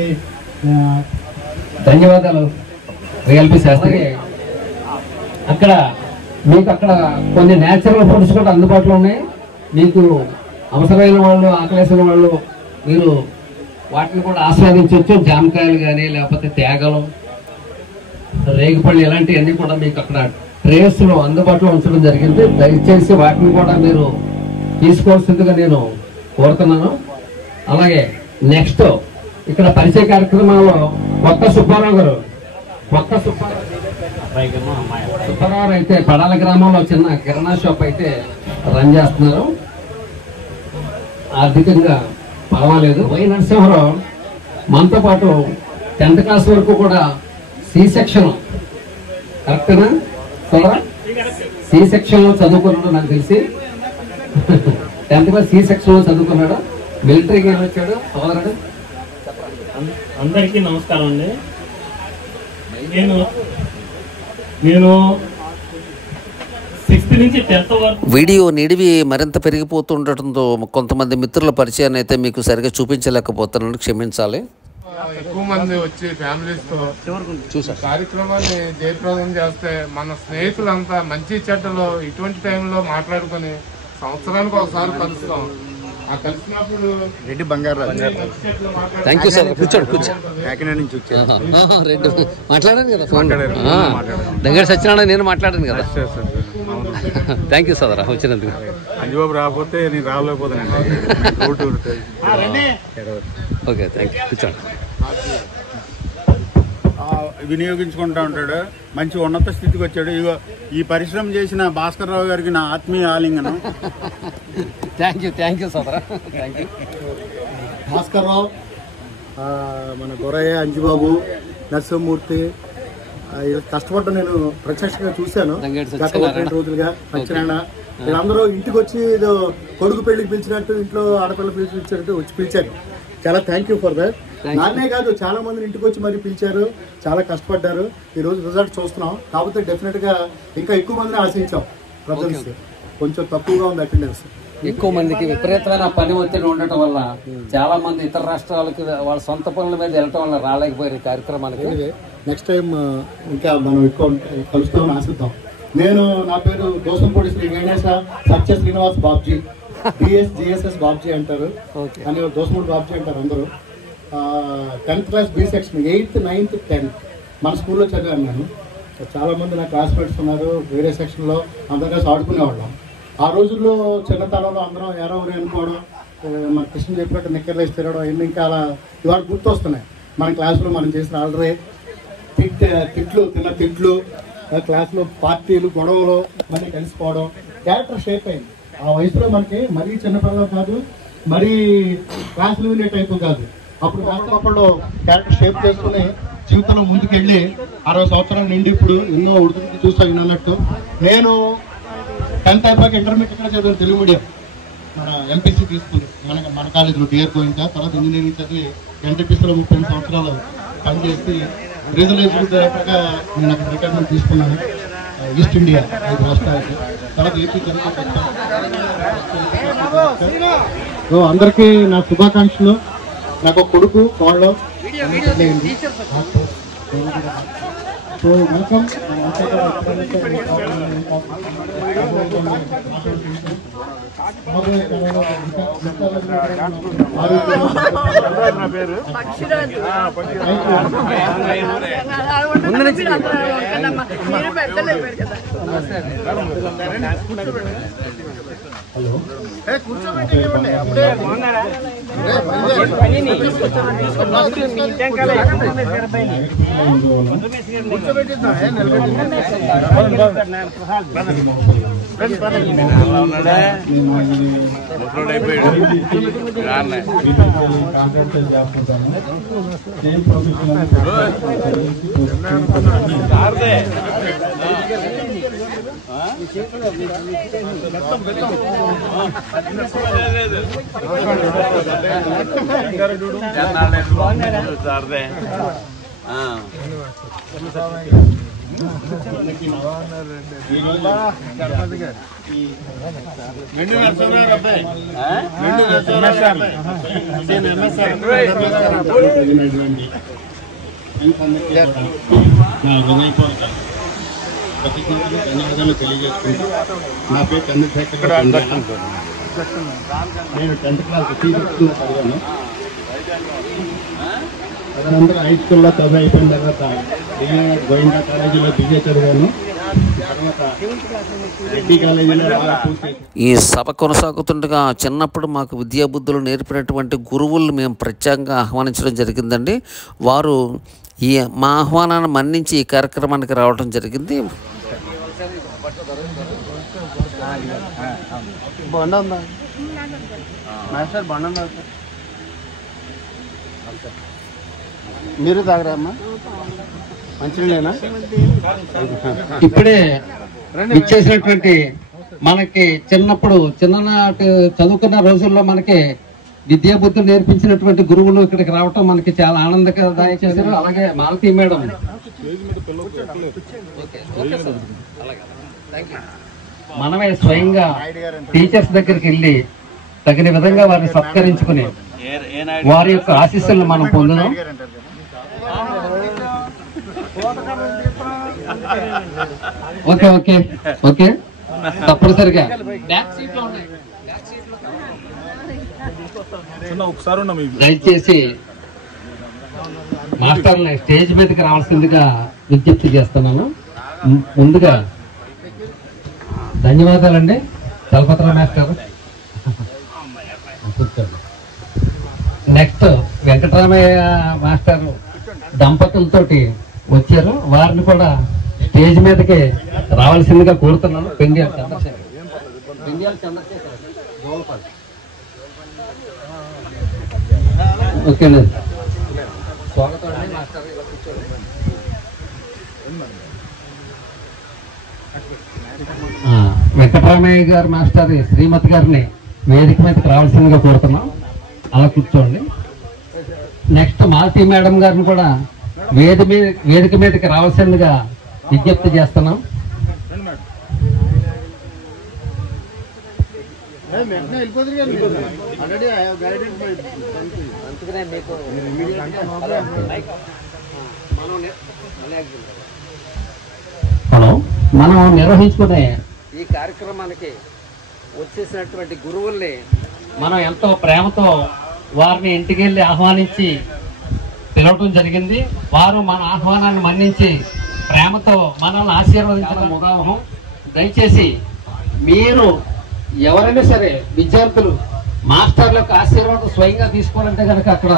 ధన్యవాదాలు వైఎల్బి శాస్త్రి. అక్కడ మీకు అక్కడ కొన్ని న్యాచురల్ ఫుడ్స్ కూడా అందుబాటులో ఉన్నాయి. మీకు అవసరమైన వాళ్ళు, ఆకలేసిన వాళ్ళు మీరు వాటిని కూడా ఆస్వాదించవచ్చు. జామకాయలు కానీ, లేకపోతే తేగలు, రేగిపళ్ళు, ఇలాంటివన్నీ కూడా మీకు అక్కడ ట్రేస్ లో అందుబాటులో ఉంచడం జరిగింది. దయచేసి వాటిని కూడా మీరు తీసుకోవాల్సిందిగా నేను కోరుతున్నాను. అలాగే నెక్స్ట్ ఇక్కడ పరిచయ కార్యక్రమంలో కొత్త సుబ్బారావు గారు అయితే పడాల గ్రామంలో చిన్న కిరాణా షాప్ అయితే రన్ చేస్తున్నారు. ఆర్థికంగా పర్వాలేదు. వై నరసింహరావు మనతో పాటు 10th క్లాస్ వరకు కూడా సి సెక్షన్, కరెక్టేనా సోదరా? సి సెక్షన్ లో చదువుకున్నాడు నాకు తెలిసి. 10th క్లాస్ సి సెక్షన్ లో చదువుకున్నాడు. మిలిటరీకి వచ్చాడు సోదరుడు. అందరికీ నమస్కారం అండి. నేను 6th నుంచి 10th వరకు వీడియో నిడివి మరింత పెరిగిపోతుండటంతో కొంతమంది మిత్రుల పరిచయాన్ని అయితే మీకు సరిగా చూపించలేకపోతున్నాను, క్షమించాలి. ఎక్కువ మంది వచ్చి ఫ్యామిలీస్ తో కార్యక్రమాన్ని జయప్రదం చేస్తే మన స్నేహితులంతా మంచి చెడ్డలో ఇటువంటి టైంలో మాట్లాడుకుని సంవత్సరానికి ఒకసారి కలుస్తాం. ఆ కలిసినప్పుడు రెడ్డి బంగారు థ్యాంక్ యూ సార్. కూర్చోండి కాకినాడ నుంచి వచ్చాను. రెండు మాట్లాడాను కదా ఫోన్, దగ్గర సత్యనారాయణ నేను మాట్లాడాను కదా. థ్యాంక్ యూ సోదరా వచ్చినందుకు. అంజబాబు రాకపోతే నేను రాలేకపోతానండి. Okay thank you. కూర్చోండి. వినియోగించుకుంటా ఉంటాడు. మంచి ఉన్నత స్థితికి వచ్చాడు. ఇగో ఈ పరిశ్రమ చేసిన భాస్కర్ రావు గారికి నా ఆత్మీయ ఆలింగనం. థ్యాంక్ యూ సోదరా. Thank you. భాస్కర్ రావు, మన గొరయ్య, అంజుబాబు, నరసింహమూర్తి కష్టపడ్డ నేను ప్రత్యక్షంగా చూశాను గత 2 రోజులుగా. సత్యనారాయణ వీళ్ళందరూ ఇంటికి వచ్చి ఏదో కొడుకు పెళ్లికి పిలిచినట్టు, ఇంట్లో ఆడపిల్ల పిలిచినట్టు వచ్చి పిలిచాను. చాలా థ్యాంక్ యూ ఫర్ దట్. నాన్నే కాదు చాలా మంది ఇంటికి వచ్చి మరి పిలిచారు, చాలా కష్టపడ్డారు. ఈ రోజు రిజల్ట్ చూస్తున్నాం. కాకపోతే డెఫినెట్ గా ఇంకా ఎక్కువ మందిని ఆశించాం. ప్రజెన్స్ కొంచెం తక్కువగా ఉంది అటెండెన్స్. ఎక్కువ మందికి విపరీతమైన పని ఒత్తిడి ఉండటం వల్ల చాలా మంది ఇతర రాష్ట్రాలకి వాళ్ళ సొంత పనుల మీద వెళ్ళటం వల్ల రాలేకపోయారు ఈ కార్యక్రమానికి. నెక్స్ట్ టైం ఇంకా మనం ఎక్కువ కలుస్తామని ఆశిద్దాం. నా పేరు దోసంపూడి శ్రీ గణేశ సత్య శ్రీనివాస్ బాబ్జీ, జిఎస్ఎస్ బాబ్జీ అంటారు అని, దోసంపూడి బాబ్జీ అంటారు అందరూ. 10th class B section 8th, 9th, 10th మన స్కూల్లో చదివాను నేను. చాలా మంది నా క్లాస్మేట్స్ ఉన్నారు. వేరే సెక్షన్లో అందరం కలిసి ఆడుకునేవాళ్ళం. ఆ రోజుల్లో చిన్నతనంలో అందరం ఎవరెవరు అనుకోవడం, మన కృష్ణ చెప్పినట్టు నిక్కర్లేసి తిరగడం ఇవన్నీ ఇంకా అలా ఇవాళ గుర్తొస్తున్నాయి. మన క్లాసులో మనం చేసిన ఆల్రెడీ తిట్లు, క్లాస్లో పార్టీలు, గొడవలు మళ్ళీ కలిసిపోవడం, క్యారెక్టర్ షేప్ అయింది. ఆ వయసులో మనకి మరీ చిన్నపిల్లలు కాదు, మరీ క్లాసులు వినే టైపు కాదు. అప్పుడు వాస్తవంలో క్యారెక్టర్ షేప్ చేసుకుని జీవితంలో ముందుకెళ్ళి 60 సంవత్సరాల నుండి ఇప్పుడు ఎన్నో ఉడుకుని చూస్తాను అన్నట్టు. నేను 10th అయిపోయాక ఇంటర్మీడియట్ ఇక్కడ చదివాను, తెలుగు మీడియం. మన ఎంపీసీ తీసుకుంది మన కాలేజీలో డిఆర్ గోయింగ్. తర్వాత ఇంజనీరింగ్ చదివి ఎన్టీపీసీలో 30 సంవత్సరాలు పనిచేసి రీజనల్ అయిపోయాక నేను అక్కడ రిటైర్మెంట్ తీసుకున్నాను. ఈస్ట్ ఇండియా 5 రాష్ట్రాలకి. తర్వాత ఏపీ అందరికీ నా శుభాకాంక్షలు. నాకు ఒక కొడుకు కోళ్ళు. So welcome. ధన్యవాదాలు తెలియజేసుకుంటూ నా పేరు చంద్రశేఖర్. నేను 10th క్లాస్ చదివాను. తదనంతరం హై స్కూల్లో చదువు అయిపోయిన తర్వాత గోవిందా కాలేజీలో బిఏ చదివాను. ఈ సభ కొనసాగుతుండగా చిన్నప్పుడు మాకు విద్యాబుద్ధులు నేర్పినటువంటి గురువులు మేము ప్రత్యేకంగా ఆహ్వానించడం జరిగిందండి. వారు మా ఆహ్వానాన్ని మన్నించి ఈ కార్యక్రమానికి రావడం జరిగింది. మీరు తాగరామ్మా? మంచినీళ్ళేనా? ఇప్పుడే ఇచ్చేసినటువంటి మనకి చిన్ననాటి చదువుకున్న రోజుల్లో మనకి విద్యాబుద్ధులు నేర్పించినటువంటి గురువులు ఇక్కడికి రావటం మనకి చాలా ఆనందదాయక చేశారు. అలాగే మాలతీ మేడం మనమే స్వయంగా టీచర్స్ దగ్గరికి వెళ్ళి తగిన విధంగా వారిని సత్కరించుకుని వారి యొక్క ఆశీస్సులను మనం పొందుదాం. ఓకే ఓకే ఓకే తప్పనిసరిగా దయచేసి మాస్టర్ని స్టేజ్ మీదకి రావాల్సిందిగా విజ్ఞప్తి చేస్తున్నాను. ముందుగా ధన్యవాదాలండి Chalapathirao master. Next Venkataramayya master దంపతులతోటి వచ్చారు, వారిని కూడా స్టేజ్ మీదకి రావాల్సిందిగా కోరుతున్నాను. పెండియాల చంద్రశేఖర్ ఓకేనండి. స్వాగతం అండి మాస్టర్. వెంకటరామయ్య గారు మాస్టర్ శ్రీమతి గారిని వేదిక మీదకి రావాల్సిందిగా కోరుతున్నాం. అలా కూర్చోండి. నెక్స్ట్ మాలతి మేడం గారిని కూడా వేదిక మీదకి రావాల్సిందిగా విజ్ఞప్తి చేస్తున్నాం. హలో, మనం నిర్వహించుకునే ఈ కార్యక్రమానికి వచ్చేసినటువంటి గురువుల్ని మనం ఎంతో ప్రేమతో వారిని ఇంటికి వెళ్ళి ఆహ్వానించి పిలవటం జరిగింది. వారు మన ఆహ్వానాన్ని మన్నించి ప్రేమతో మనల్ని ఆశీర్వదించడం ఉదాహరణ. దయచేసి మీరు ఎవరైనా సరే విద్యార్థులు మాస్టర్లకు ఆశీర్వాదం స్వయంగా తీసుకోవాలంటే కనుక అక్కడ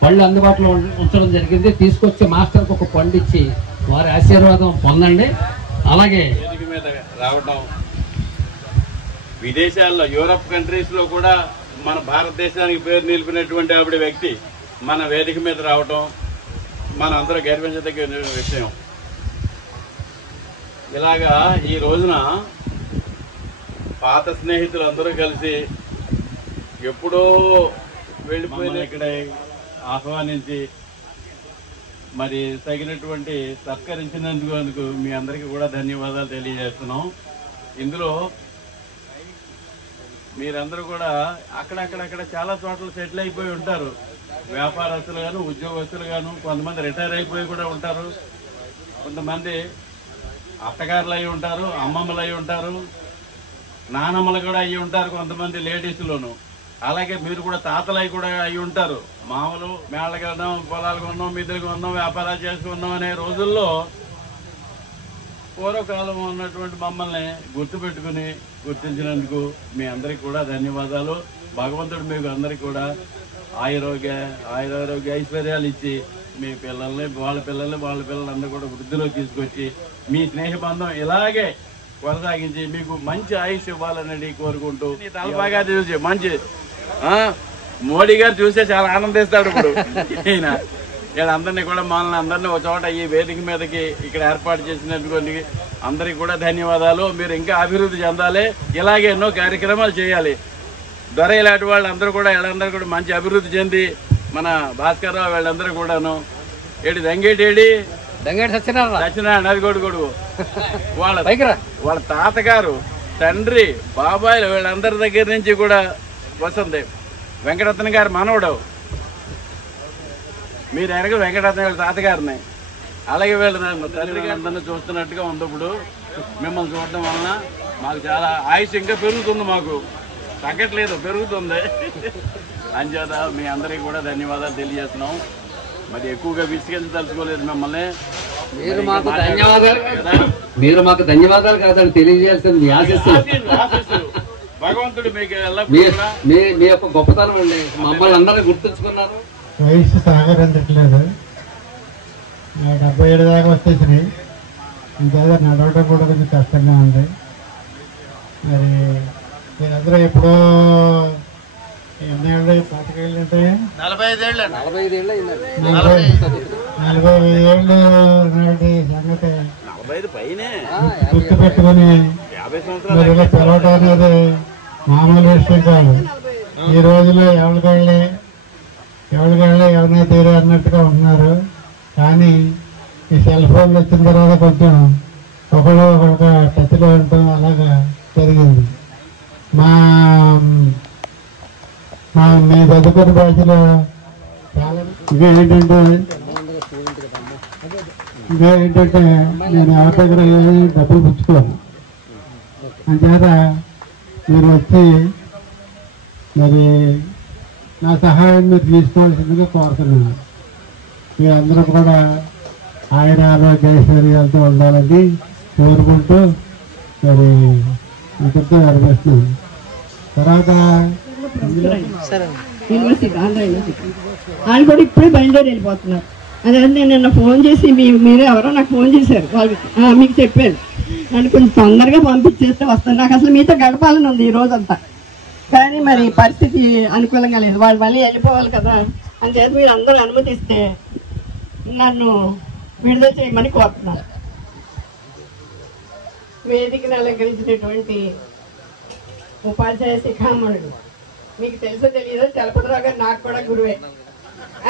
పళ్ళు అందుబాటులో ఉంచడం జరిగింది. తీసుకొచ్చి మాస్టర్కి ఒక పండు ఇచ్చి వారి ఆశీర్వాదం పొందండి. అలాగే వేదిక మీద రావడం, విదేశాల్లో యూరప్ కంట్రీస్ లో కూడా మన భారతదేశానికి పేరు నిలిపినటువంటి ఆవిడ వ్యక్తి మన వేదిక మీద రావటం మన అందరూ గర్వించదగ్గ విషయం. ఇలాగా ఈ రోజున పాత స్నేహితులు అందరూ కలిసి ఎప్పుడో వెళ్ళిపోయిన ఇక్కడ ఆహ్వానించి మరి తగినటువంటి సత్కరించినందుకు మీ అందరికీ కూడా ధన్యవాదాలు తెలియజేస్తున్నాం. ఇందులో మీరందరూ కూడా అక్కడక్కడక్కడ చాలా చోట్ల సెటిల్ అయిపోయి ఉంటారు. వ్యాపారస్తులు గాను, ఉద్యోగస్తులు గాను, కొంతమంది రిటైర్ అయిపోయి కూడా ఉంటారు. కొంతమంది అత్తగారులు అయి ఉంటారు, అమ్మమ్మలు అయి ఉంటారు, నానమ్మలు కూడా అయ్యి ఉంటారు, కొంతమంది లేడీస్లోను. అలాగే మీరు కూడా తాతలు అయి కూడా అయి ఉంటారు. మామూలు మేళ్ళకి ఉన్నాం, పొలాలకు ఉన్నాం, మిద్దెలకు ఉన్నాం, వ్యాపారాలు చేసుకున్నాం అనే రోజుల్లో పూర్వకాలం ఉన్నటువంటి మమ్మల్ని గుర్తుపెట్టుకుని గుర్తించినందుకు మీ అందరికి కూడా ధన్యవాదాలు. భగవంతుడు మీకు అందరికి కూడా ఆయురోగ్య ఐశ్వర్యాలు ఇచ్చి మీ పిల్లల్ని వాళ్ళ పిల్లలందరూ కూడా వృద్ధిలో తీసుకొచ్చి మీ స్నేహబంధం ఇలాగే కొనసాగించి మీకు మంచి ఆయుష్ ఇవ్వాలని కోరుకుంటూ తలపాగా చూసి మంచి మోడీ గారు చూసే చాలా ఆనందిస్తాడు ఇప్పుడు. ఈయన వీళ్ళందరినీ కూడా మనల్ని అందరినీ ఒక చోట ఈ వేదిక మీదకి ఇక్కడ ఏర్పాటు చేసినందుకు అందరికి కూడా ధన్యవాదాలు. మీరు ఇంకా అభివృద్ధి చెందాలి, ఇలాగే ఎన్నో కార్యక్రమాలు చేయాలి. దొర ఇలాంటి వాళ్ళందరూ కూడా వీళ్ళందరూ కూడా మంచి అభివృద్ధి చెంది మన భాస్కర్ రావు వీళ్ళందరూ కూడాను దంగేటి సత్యనారాయణ అది కొడుకు వాళ్ళ తాతగారు, తండ్రి, బాబాయిలు వీళ్ళందరి దగ్గర నుంచి కూడా వస్తుంది. వెంకటరత్న గారి మనవడు, మీరు ఎరగ వెంకటరత్న వీళ్ళ తాతగారిని. అలాగే వీళ్ళ తండ్రి గారు అందరినీ చూస్తున్నట్టుగా ఉంది. ఇప్పుడు మిమ్మల్ని చూడటం వలన మాకు చాలా ఆయుష్ ఇంకా పెరుగుతుంది, మాకు తగ్గట్లేదు, పెరుగుతుంది. అంచేత మీ అందరికీ కూడా ధన్యవాదాలు తెలియజేస్తున్నాం. మరి ఎక్కువగా విసిగించదలుచుకోలేదు మిమ్మల్ని. మీరు మాకు ధన్యవాదాలు కాదని తెలియజేయాల్సింది భగవంతుడు మీకు మీ యొక్క గొప్పతనం అండి. మమ్మల్ని అందరూ గుర్తుంచుకున్నారు. వయసు సహకరించట్లేదు. 77 దాకా వచ్చేసినాయి. ఇంకా నడవడం కూడా కొంచెం కష్టంగా ఉంది. మరి మీరందరూ ఎప్పుడో ఎన్నేళ్ళు పాతికేళ్ళు అంటే 45 నాటి సంగతి 45 పైనే గుర్తు పెట్టుకుని మరి ఇలా పిలవటం అనేది మామూలు విషయం కాదు. ఈ రోజుల్లో ఎవరికెళ్ళి ఎవరినే తీరు అన్నట్టుగా ఉంటున్నారు. కానీ ఈ సెల్ ఫోన్లు వచ్చిన తర్వాత కొంచెం ఒకళ్ళు ఒక టచ్లో ఉండటం అలాగా జరిగింది. మీ చదువుకున్న భాషలో చాలా ఇంకా ఏంటంటే నేను ఎవరి దగ్గర డబ్బులు పుచ్చుకోను. అంచేత మీరు వచ్చి మరి నా సహాయం మీరు తీసుకోవాల్సిందిగా కోరుతున్నాను. మీరందరూ కూడా ఆయన ఆరోగ్య ఐశ్వర్యాలతో ఉండాలని కోరుకుంటూ మరి ఇంతటితో అనిపిస్తున్నాను. తర్వాత యూనివర్సిటీ, ఆంధ్ర యూనివర్సిటీ వాళ్ళు కూడా ఇప్పుడే బయలుదేరి వెళ్ళిపోతున్నారు. అదే నేను నిన్న ఫోన్ చేసి మీరు ఎవరో నాకు ఫోన్ చేశారు, వాళ్ళు మీకు చెప్పాను నన్ను కొంచెం తొందరగా పంపించేస్తే వస్తాను. నాకు అసలు మీతో గడపాలని ఉంది ఈ రోజంతా, కానీ మరి పరిస్థితి అనుకూలంగా లేదు. వాళ్ళు మళ్ళీ వెళ్ళిపోవాలి కదా. అందుచేత మీరు అందరూ అనుమతిస్తే నన్ను విడుదల చేయమని కోరుతున్నాను. వేదికను అలంకరించినటువంటి ఉపాధ్యాయ శిఖామణుడు, మీకు తెలుసో తెలియదో చలపతిరావు గారు నాకు కూడా గురువే.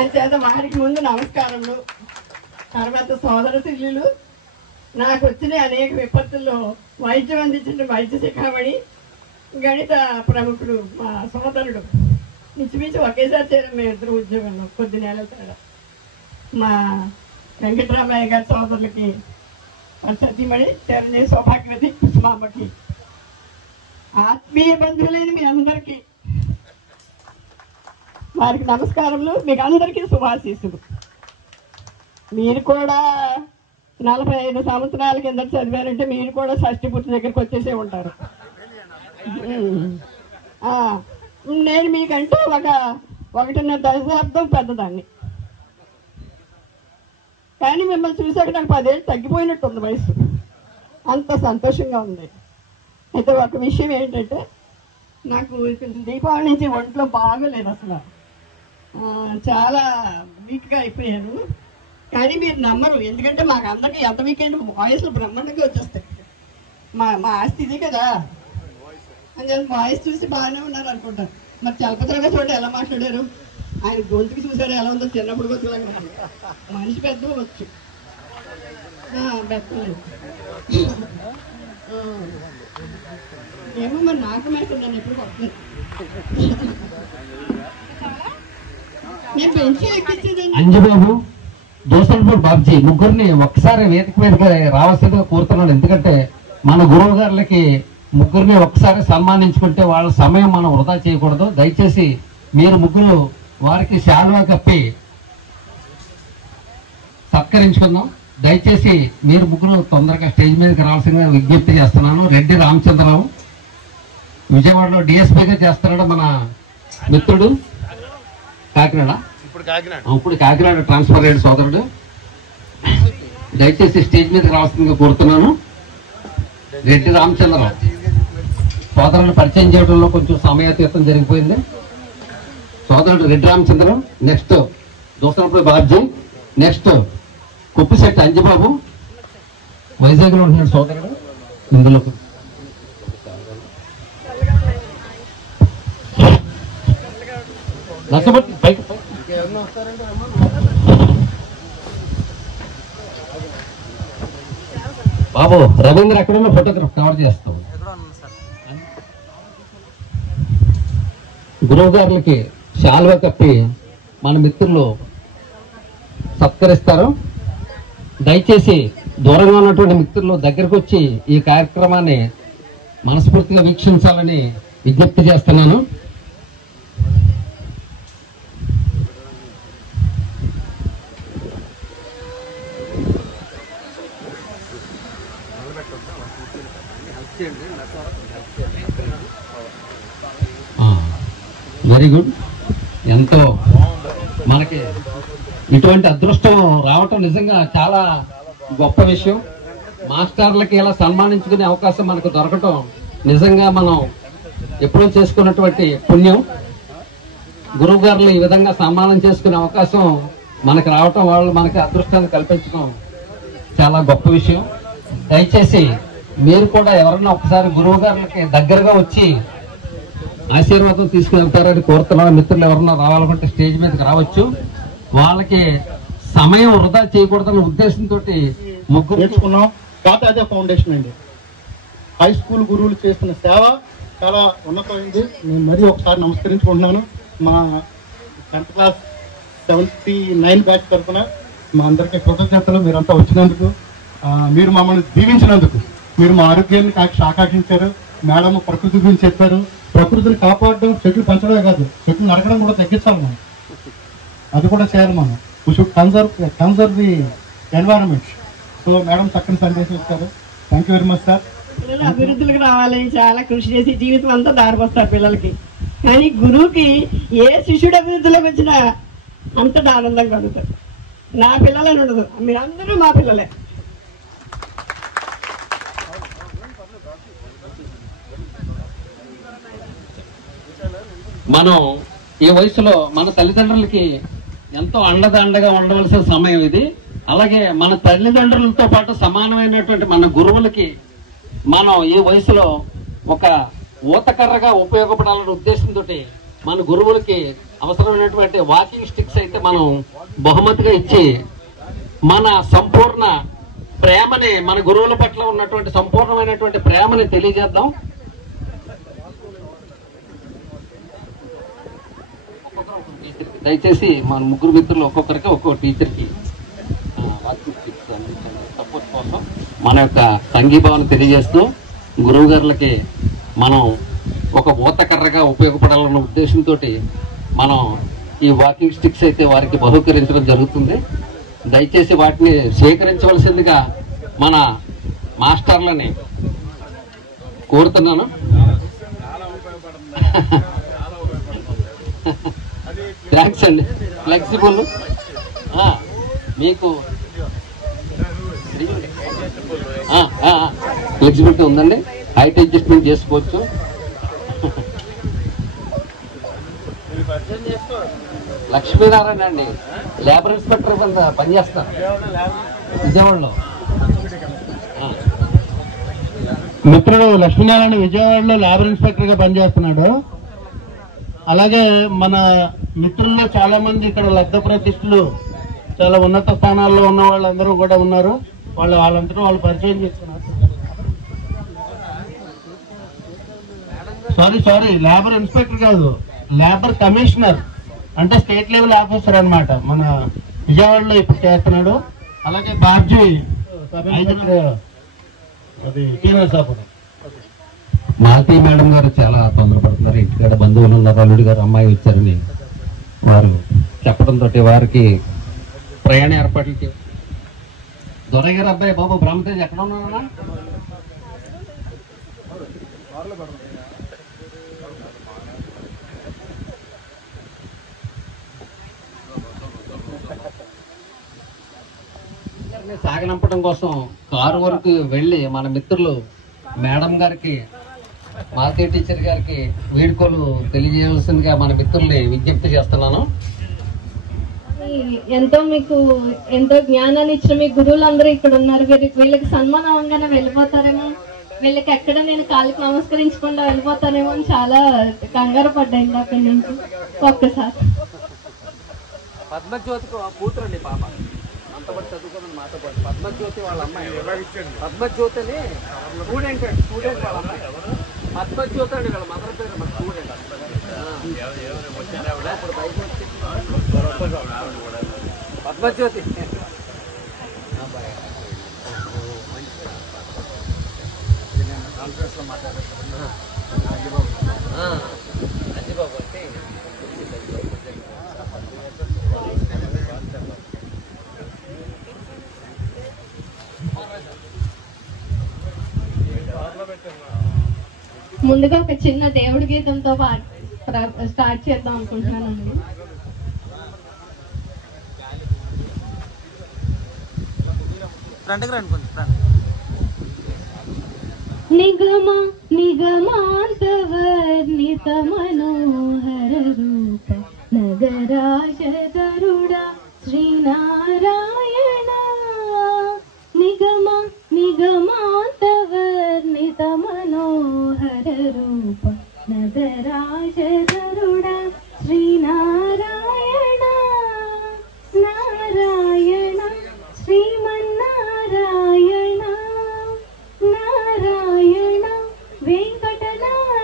అంచేత వారికి ముందు నమస్కారములు. తర్వాత సోదర తల్లులు, నాకు వచ్చిన అనేక విపత్తుల్లో వైద్యం అందించిన వైద్య శిఖామణి, గణిత ప్రముఖుడు మా సోదరుడు, మించుమించు ఒకేసారి చేరాం మేము ఇద్దరు ఉద్యోగంలో కొద్ది నెలల తేడా. మా వెంకటరామయ్య గారి సోదరులకి, సతీమణి చిరంజీవి సౌభాగ్యవతి కుసుమామ్మకి, ఆత్మీయ బంధువులైన మీ అందరికీ వారికి నమస్కారములు. మీకు అందరికీ శుభాశీస్సులు. మీరు కూడా 45 సంవత్సరాల కింద చదివారంటే మీరు కూడా షష్ఠి పూర్తి దగ్గరికి వచ్చేసే ఉంటారు. నేను మీకంటే 1.5 దశాబ్దం పెద్దదాన్ని, కానీ మిమ్మల్ని చూసాక నాకు 10 ఏళ్ళు తగ్గిపోయినట్టుంది వయసు. అంత సంతోషంగా ఉంది. అయితే ఒక విషయం ఏంటంటే, నాకు దీపావళి నుంచి ఒంట్లో బాగోలేదు అసలు, చాలా వీక్గా అయిపోయాను. కానీ మీరు నమ్మరు, ఎందుకంటే మాకు అందరికీ ఎంత వీకెండ్ వాయిస్లు బ్రహ్మాండంగా వచ్చేస్తాయి. మా ఆస్తి ఇది కదా అని వాయిస్ చూసి బాగానే ఉన్నారు అనుకుంటారు. మరి చలపతిరావు చూడండి ఎలా మాట్లాడారు, ఆయన గొంతుకి చూసారు ఎలా ఉందో, చిన్నప్పుడు గొంతులాగా మనిషి పెద్ద వచ్చు, పెద్దలేదు. ఏమో మరి నాకు మేకుందని ఎప్పుడు కొట్టలేదు. నేను పెంచి ఎక్కించేదండి. అంజబాబు, దోసలపూడి బాబ్జీ ముగ్గురిని ఒక్కసారి వేదిక మీదకి రావాల్సిందిగా కోరుతున్నాను. ఎందుకంటే మన గురువు గారులకి ముగ్గురిని ఒక్కసారి సన్మానించుకుంటే వాళ్ళ సమయం మనం వృధా చేయకూడదు. దయచేసి మీరు ముగ్గురు వారికి శాలువా కప్పి సత్కరించుకుందాం. దయచేసి మీరు ముగ్గురు తొందరగా స్టేజ్ మీదకి రావాల్సిందిగా విజ్ఞప్తి చేస్తున్నాను. రెడ్డి రామచంద్రరావు విజయవాడలో డిఎస్పీగా చేస్తున్నాడు మన మిత్రుడు, కాకినాడ, ఇప్పుడు కాకినాడ ట్రాన్స్ఫర్ అయ్యాడు సోదరుడు. దయచేసి స్టేజ్ మీదకి రావాల్సిందిగా కోరుతున్నాను. రెడ్డి రామచంద్రరావు సోదరులను పరిచయం చేయడంలో కొంచెం సమయాతీతం జరిగిపోయింది. సోదరుడు రెడ్డి రామచంద్రరావు, నెక్స్ట్ దోసలపూడి బాబ్జీ, నెక్స్ట్ కుప్పిశెట్టి అంజబాబు, వైజాగ్లో ఉంటున్నాడు సోదరుడు. ఇందులో నచ్చబట్టి పైకి బాబు రవీంద్ర ఎక్కడున్న ఫోటోగ్రాఫ్ కవర్ చేస్తాం. గురువు గారులకి శాలువా కప్పి మన మిత్రులు సత్కరిస్తారు. దయచేసి దూరంగా ఉన్నటువంటి మిత్రులు దగ్గరకు వచ్చి ఈ కార్యక్రమాన్ని మనస్ఫూర్తిగా వీక్షించాలని విజ్ఞప్తి చేస్తున్నాను. Very good. ఎంతో మనకి ఇటువంటి అదృష్టం రావటం నిజంగా చాలా గొప్ప విషయం. మాస్టర్లకి ఇలా సన్మానించుకునే అవకాశం మనకు దొరకటం నిజంగా మనం ఎప్పుడూ చేసుకున్నటువంటి పుణ్యం. గురువు గారులు ఈ విధంగా సన్మానం చేసుకునే అవకాశం మనకు రావటం, వాళ్ళు మనకి అదృష్టాన్ని కల్పించడం చాలా గొప్ప విషయం. దయచేసి మీరు కూడా ఎవరన్నా ఒకసారి గురువు గారులకి దగ్గరగా వచ్చి ఆశీర్వాదం తీసుకుని వెళ్తారని కోరుతున్నాను. మిత్రులు ఎవరన్నా రావాలనుకుంటే స్టేజ్ మీదకి రావచ్చు. వాళ్ళకి సమయం వృధా చేయకూడదన్న ఉద్దేశంతో ముగ్గురు నేర్చుకున్నాం. తాతాజా ఫౌండేషన్ అండి. హై స్కూల్ గురువులు చేస్తున్న సేవ చాలా ఉన్నతమైంది. నేను మరీ ఒకసారి నమస్కరించుకుంటున్నాను. మా 10th క్లాస్ 79 బ్యాచ్ తరఫున మా అందరికీ కృతజ్ఞతలు. మీరంతా వచ్చినందుకు, మీరు మమ్మల్ని దీవించినందుకు. మీరు మా ఆరోగ్యాన్ని ఆకాంక్షించారు. మేడం ప్రకృతి గురించి చెప్పారు. ప్రకృతిని కాపాడడం, చెట్లు పెంచడమే కాదు, చెట్లు నరకడం కూడా తగ్గించాలి. మనం అది కూడా చేయాలి. మనం we should conserve the environment. So madam చక్కని సందేశం ఇస్తారు. Thank you very much sir. పిల్లలు అభివృద్ధికి రావాలి, చాలా కృషి చేసి జీవితం అంతా దారిపోస్తారు పిల్లలకి. కానీ గురువుకి ఏ శిష్యుడు అభివృద్ధిలోకి వచ్చినా అంతటా ఆనందంగా కలుగుతారు. నా పిల్లలని ఉండదు, మీరందరూ మా పిల్లలే. మనం ఈ వయసులో మన తల్లిదండ్రులకి ఎంతో అండదండగా ఉండవలసిన సమయం ఇది. అలాగే మన తల్లిదండ్రులతో పాటు సమానమైనటువంటి మన గురువులకి మనం ఈ వయసులో ఒక ఊతకర్రగా ఉపయోగపడాలనే ఉద్దేశంతో మన గురువులకి అవసరమైనటువంటి వాకింగ్ స్టిక్స్ అయితే మనం బహుమతిగా ఇచ్చి మన సంపూర్ణ ప్రేమని, మన గురువుల పట్ల ఉన్నటువంటి సంపూర్ణమైనటువంటి ప్రేమని తెలియజేద్దాం. దయచేసి మన ముగ్గురు మిత్రులు ఒక్కొక్కరికి ఒక్కొక్క టీచర్కి వాకింగ్ స్టిక్స్ అందించండి. సపోర్ట్ కోసం మన యొక్క సంఘీభావన తెలియజేస్తూ గురువు గారులకి మనం ఒక ఊతకర్రగా ఉపయోగపడాలన్న ఉద్దేశంతో మనం ఈ వాకింగ్ స్టిక్స్ అయితే వారికి బహుకరించడం జరుగుతుంది. దయచేసి వాటిని స్వీకరించవలసిందిగా మన మాస్టర్లని కోరుతున్నాను. థ్యాంక్స్ అండి. ఫ్లెక్సిబుల్ మీకు ఫ్లెక్సిబిలిటీ ఉందండి, హైట్ అడ్జస్ట్మెంట్ చేసుకోవచ్చు. లక్ష్మీనారాయణ అండి, లేబర్ ఇన్స్పెక్టర్ పనిచేస్తారు విజయవాడలో. మిత్రుడు లక్ష్మీనారాయణ విజయవాడలో లేబర్ ఇన్స్పెక్టర్ గా పనిచేస్తున్నాడు. అలాగే మన మిత్రుల్లో చాలా మంది ఇక్కడ లబ్ధ ప్రతిష్ఠలు చాలా ఉన్నత స్థానాల్లో ఉన్న వాళ్ళందరూ కూడా ఉన్నారు. వాళ్ళందరూ వాళ్ళు పరిచయం చేస్తున్నారు. సారీ లేబర్ ఇన్స్పెక్టర్ కాదు, లేబర్ కమిషనర్, అంటే స్టేట్ లెవెల్ ఆఫీసర్ అన్నమాట. మన విజయవాడలో ఇప్పుడు చేస్తున్నాడు. అలాగే బాబ్జీ మాలతీ మేడం గారు చాలా తొందరపడుతున్నారు. ఇంటికాడ బంధువులు ఉన్నారు, అల్లుడి గారు అమ్మాయి వచ్చారని వారు చెప్పడంతో వారికి ప్రయాణ ఏర్పాట్లు. దొరయ్య గారు అబ్బాయి బాబు బ్రహ్మతేజ్ ఎక్కడ ఉన్నారన్నా? సాగనంపడం కోసం కారు వరకు వెళ్ళి మన మిత్రులు మేడం గారికి, మాలతీ టీచర్ గారికి వేడుకలు తెలియజేయాల్సిందిగా మన మిత్రుల్ని విజ్ఞప్తి చేస్తున్నాను. ఎంతో మీకు ఎంతో జ్ఞానాన్ని ఇచ్చిన మీ గురువులందరూ ఇక్కడ ఉన్నారు. వీళ్ళకి సన్మానం అవ్వగానే వెళ్ళిపోతారేమో, వీళ్ళకి ఎక్కడ నేను కాళ్ళకి నమస్కరించకుండా వెళ్ళిపోతానేమో అని చాలా కంగారు పడ్డాయి అక్కడి నుంచి. ఒక్కసారి పద్మజ్యోతి కూతురండి పాప, అంతబడి చదువుకోమని మాతో పాటు పద్మజ్యోతి వాళ్ళ అమ్మాయి. పద్మజ్యోతి అని స్టూడెంట్ వాళ్ళ అమ్మాయి. పద్మజ్యోతి అండి వాళ్ళ మదర్ పేరు, మన స్టూడెంట్. పద్మజ్యోతి కాన్ఫరెన్స్ లో మాట్లాడుతున్నా. అంజిబాబు అంటే ముందుగా ఒక చిన్న దేవుడి గీతంతో స్టార్ట్ చేద్దాం అనుకుంటున్నానండి. నిగమ నిగమాంతవర్ణిత మనోహర రూప నగరాజధరుడా శ్రీనారాయణ. నిగమ నిగమాంతవర్ణిత మనోహర రూప నగరాజధరుడా శ్రీనారాయణ. నారాయణ శ్రీమన్నారాయణ, నారాయణ వెంకటనారాయణ.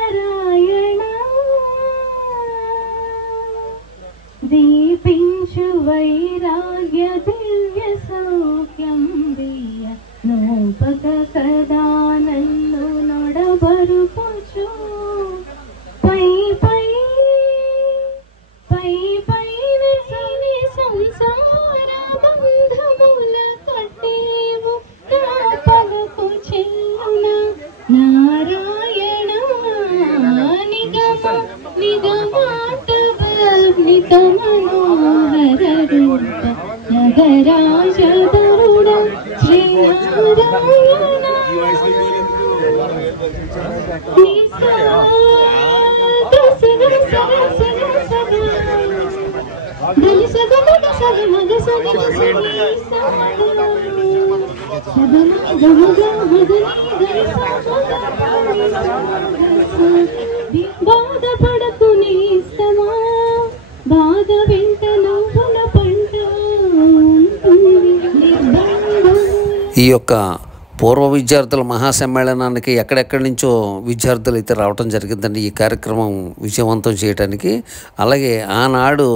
దీపించు వైరాగ్య దివ్య సౌఖ్యం దియ నోపక కదా నన్ను నొడబరుపుచు. పై పై పై పైన సని సంసార బంధముల కట్టేవు నా పలుకు చెల్లున. నారాయణ నిగమ నిగమాంతవర్ణిత మనోహర రూప నగరాజధరుడ శ్రీనారాయణ. బాధపడకు నీ ఇష్టమా, బాధ వెంట నవ్వుల పంట. ఈ యొక్క పూర్వ విద్యార్థుల మహాసమ్మేళనానికి ఎక్కడెక్కడి నుంచో విద్యార్థులు అయితే రావటం జరిగిందండి ఈ కార్యక్రమం విజయవంతం చేయడానికి. అలాగే ఆనాడు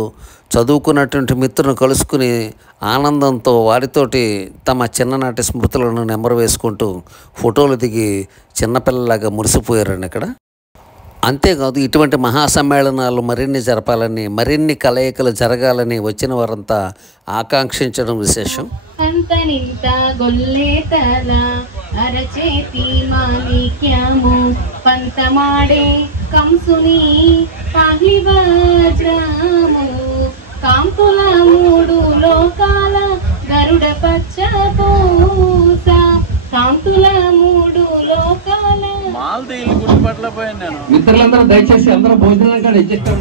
చదువుకున్నటువంటి మిత్రులను కలుసుకుని ఆనందంతో వారితోటి తమ చిన్ననాటి స్మృతులను నెంబరు వేసుకుంటూ ఫోటోలు దిగి చిన్నపిల్లలాగా మురిసిపోయారండి అక్కడ. అంతేకాదు ఇటువంటి మహాసమ్మేళనాలు మరిన్ని జరపాలని, మరిన్ని కలయికలు జరగాలని వచ్చిన వారంతా ఆకాంక్షించడం విశేషం. అంతనింత గొల్లేతల అరచేతి మాణిక్యము పంతమాడే కంసుని పాహ్లి వజ్రము కాంతుల మూడు లోకాల గరుడ పచ్చ పూస కాంతుల మూడు లోకాల మాల్దీలు గుర్తుపట్టలేకపోయాను నేను. మిత్రులందరూ దయచేసి అందరూ భోజనం కూడా ఇచ్చేస్తాం.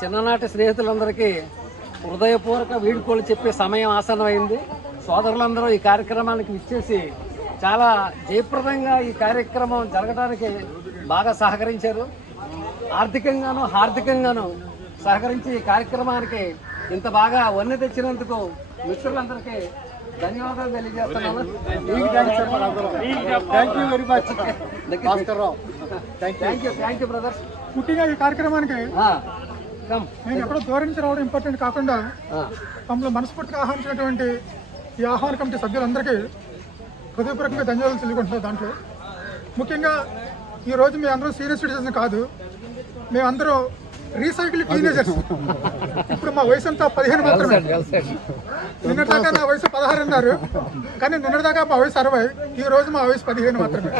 చిన్ననాటి స్నేహితులందరికీ హృదయపూర్వక వీడ్కోలు చెప్పే సమయం ఆసన్నమైంది. సోదరులందరూ ఈ కార్యక్రమానికి విచ్చేసి చాలా జయప్రదంగా ఈ కార్యక్రమం జరగడానికి బాగా సహకరించారు. ఆర్థికంగాను హార్దికంగాను సహకరించి ఈ కార్యక్రమానికి ఇంత బాగా వన్నె తెచ్చినందుకు మిత్రులందరికీ ధన్యవాదాలు తెలియజేస్తున్నాను. Thank you very much Bhaskar Rao. Thank you brothers. పుట్టిన ఈ కార్యక్రమానికి నేను ఎక్కడో దూరం నుంచి రావడం ఇంపార్టెంట్ కాకుండా తమలో మనస్ఫూర్తిగా ఆహ్వానించినటువంటి ఈ ఆహ్వాన కమిటీ సభ్యులందరికీ హృదయపూర్వకంగా ధన్యవాదాలు తెలుసుకుంటున్నాం. దాంట్లో ముఖ్యంగా ఈరోజు మీ అందరూ సీనియర్ సిటిజన్స్ కాదు, మేమందరూ రీసైకిల్ టీనేజర్స్. ఇప్పుడు మా వయసు అంతా 15 మాత్రమే. నిన్నటిదాకా నా వయసు 16 అన్నారు, కానీ నిన్నటిదాకా మా వయసు 60. ఈ రోజు మా వయసు 15 మాత్రమే.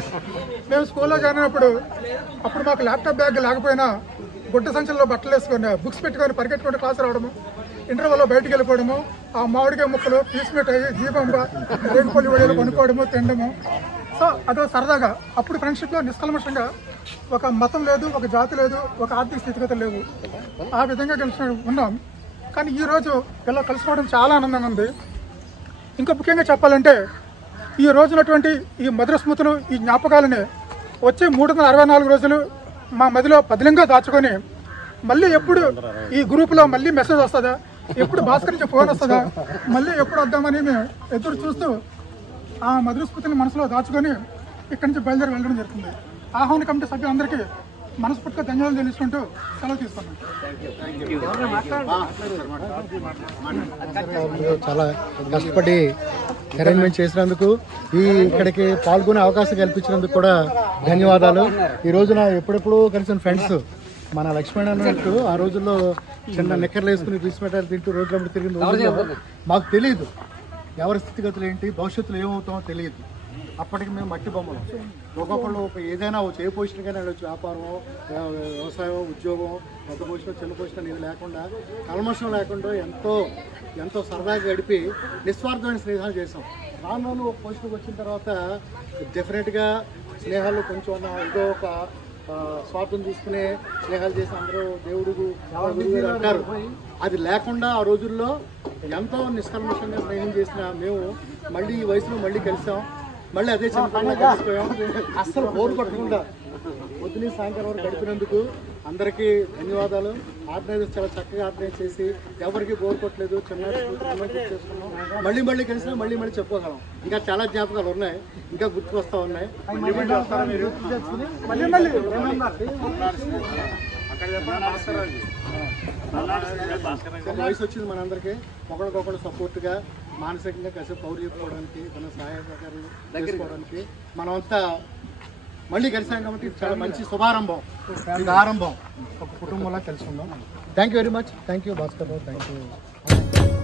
మేము స్కూల్లో జాయిన్ అయినప్పుడు అప్పుడు మాకు ల్యాప్టాప్ బ్యాగ్ లేకపోయినా గుడ్డ సంచుల్లో బట్టలు వేసుకొని బుక్స్ పెట్టుకొని పరిగెట్టుకుంటూ క్లాస్ రావడము, ఇంటర్వెల్లో బయటికి వెళ్ళిపోవడము, ఆ మామిడికాయ ముక్కలు పీస్ మిఠాయి జీబంబ రేగుపల్లి వడియాలు కొనుక్కోవడము తినడము. సో అదో సరదాగా. అప్పుడు ఫ్రెండ్షిప్లో నిష్కల్మషంగా ఒక మతం లేదు, ఒక జాతి లేదు, ఒక ఆర్థిక స్థితిగతులు లేవు. ఆ విధంగా కలిసి ఉన్నాం. కానీ ఈరోజు ఇలా కలుసుకోవడం చాలా ఆనందంగా ఉంది. ఇంకా ముఖ్యంగా చెప్పాలంటే ఈ రోజునటువంటి ఈ మధుర స్మృతులు, ఈ జ్ఞాపకాలని వచ్చే 364 రోజులు మా మదిలో పదిలంగా దాచుకొని మళ్ళీ ఎప్పుడు ఈ గ్రూపులో మళ్ళీ మెసేజ్ వస్తుందా, ఎప్పుడు భాస్కర్ నుంచి ఫోన్ వస్తుందా, మళ్ళీ ఎప్పుడు వద్దామని మేము ఎదురు చూస్తూ ఆ మధుర స్మృతిని మనసులో దాచుకొని ఇక్కడి నుంచి బయలుదేరి వెళ్ళడం జరుగుతుంది. ఆహ్వాన కమిటీ సభ్యులందరికీ మనస్ఫూర్తిగా ధన్యవాదాలు తెలుసుకుంటూ సెలవు తీసుకున్నాం. చాలా కష్టపడి అరేంజ్మెంట్ చేసినందుకు, ఇక్కడికి పాల్గొనే అవకాశం కల్పించినందుకు కూడా ధన్యవాదాలు. ఈ రోజున ఎప్పుడెప్పుడు కలిసిన ఫ్రెండ్స్ మన లక్ష్మణ్ అన్నట్టు ఆ రోజుల్లో చిన్న నిక్కర్లు వేసుకుని తీసుకెట్టారు తింటూ రోడ్ల తిరిగిన రోజుల్లో మాకు తెలియదు ఎవరి స్థితిగతులు ఏంటి, భవిష్యత్తులో ఏమవుతామో తెలియదు. అప్పటికి మేము మట్టి బొమ్మలు. ఒక్కొక్కళ్ళు ఏదైనా ఏ పొజిషన్ కానీ వెళ్ళొచ్చు, వ్యాపారం, వ్యవసాయం, ఉద్యోగం, పెద్ద పొజిషన్, చిన్న పొజిషన్ ఇది లేకుండా కల్మషం లేకుండా ఎంతో సరదాగా గడిపి నిస్వార్థమైన స్నేహాలు చేసాం. రాను ఒక పొజిషన్కి వచ్చిన తర్వాత డెఫినెట్గా స్నేహాలు కొంచెం ఏదో ఒక స్వార్థం తీసుకునే స్నేహాలు చేసి అందరూ దేవుడు అంటారు. అది లేకుండా ఆ రోజుల్లో ఎంతో నిష్కల్మషంగా స్నేహం చేసిన మేము మళ్ళీ ఈ వయసులో మళ్ళీ కలిసాం. మళ్ళీ అదే చిన్నపిల్లగా కలిసిపోయాం. అస్సలు బోరు కొట్టకుండా పొద్దున్న సాయంకాలం వరకు గడిపినందుకు అందరికీ ధన్యవాదాలు. ఆర్గనైజర్స్ చాలా చక్కగా ఆర్గనైజ్ చేసి ఎవరికి బోర్ కొట్టలేదు. చిన్న చేసుకున్నాం. మళ్ళీ కలిసినా మళ్ళీ చెప్పుకోగలం. ఇంకా చాలా జ్ఞాపకాలు ఉన్నాయి, ఇంకా గుర్తుకొస్తా ఉన్నాయి. వయసు వచ్చింది మనందరికీ. ఒకరికొకరు సపోర్ట్గా మానసికంగా కలిసి పౌరు చెప్పుకోవడానికి, మన సహాయ సహకారాలు చేసుకోవడానికి మనమంతా మళ్ళీ కలిసాం కాబట్టి చాలా మంచి శుభారంభం, ఇది ఆరంభం, ఒక కుటుంబంలా తెలుసుకుందాం. Thank you very much. Thank you Bhaskar Rao. Thank you.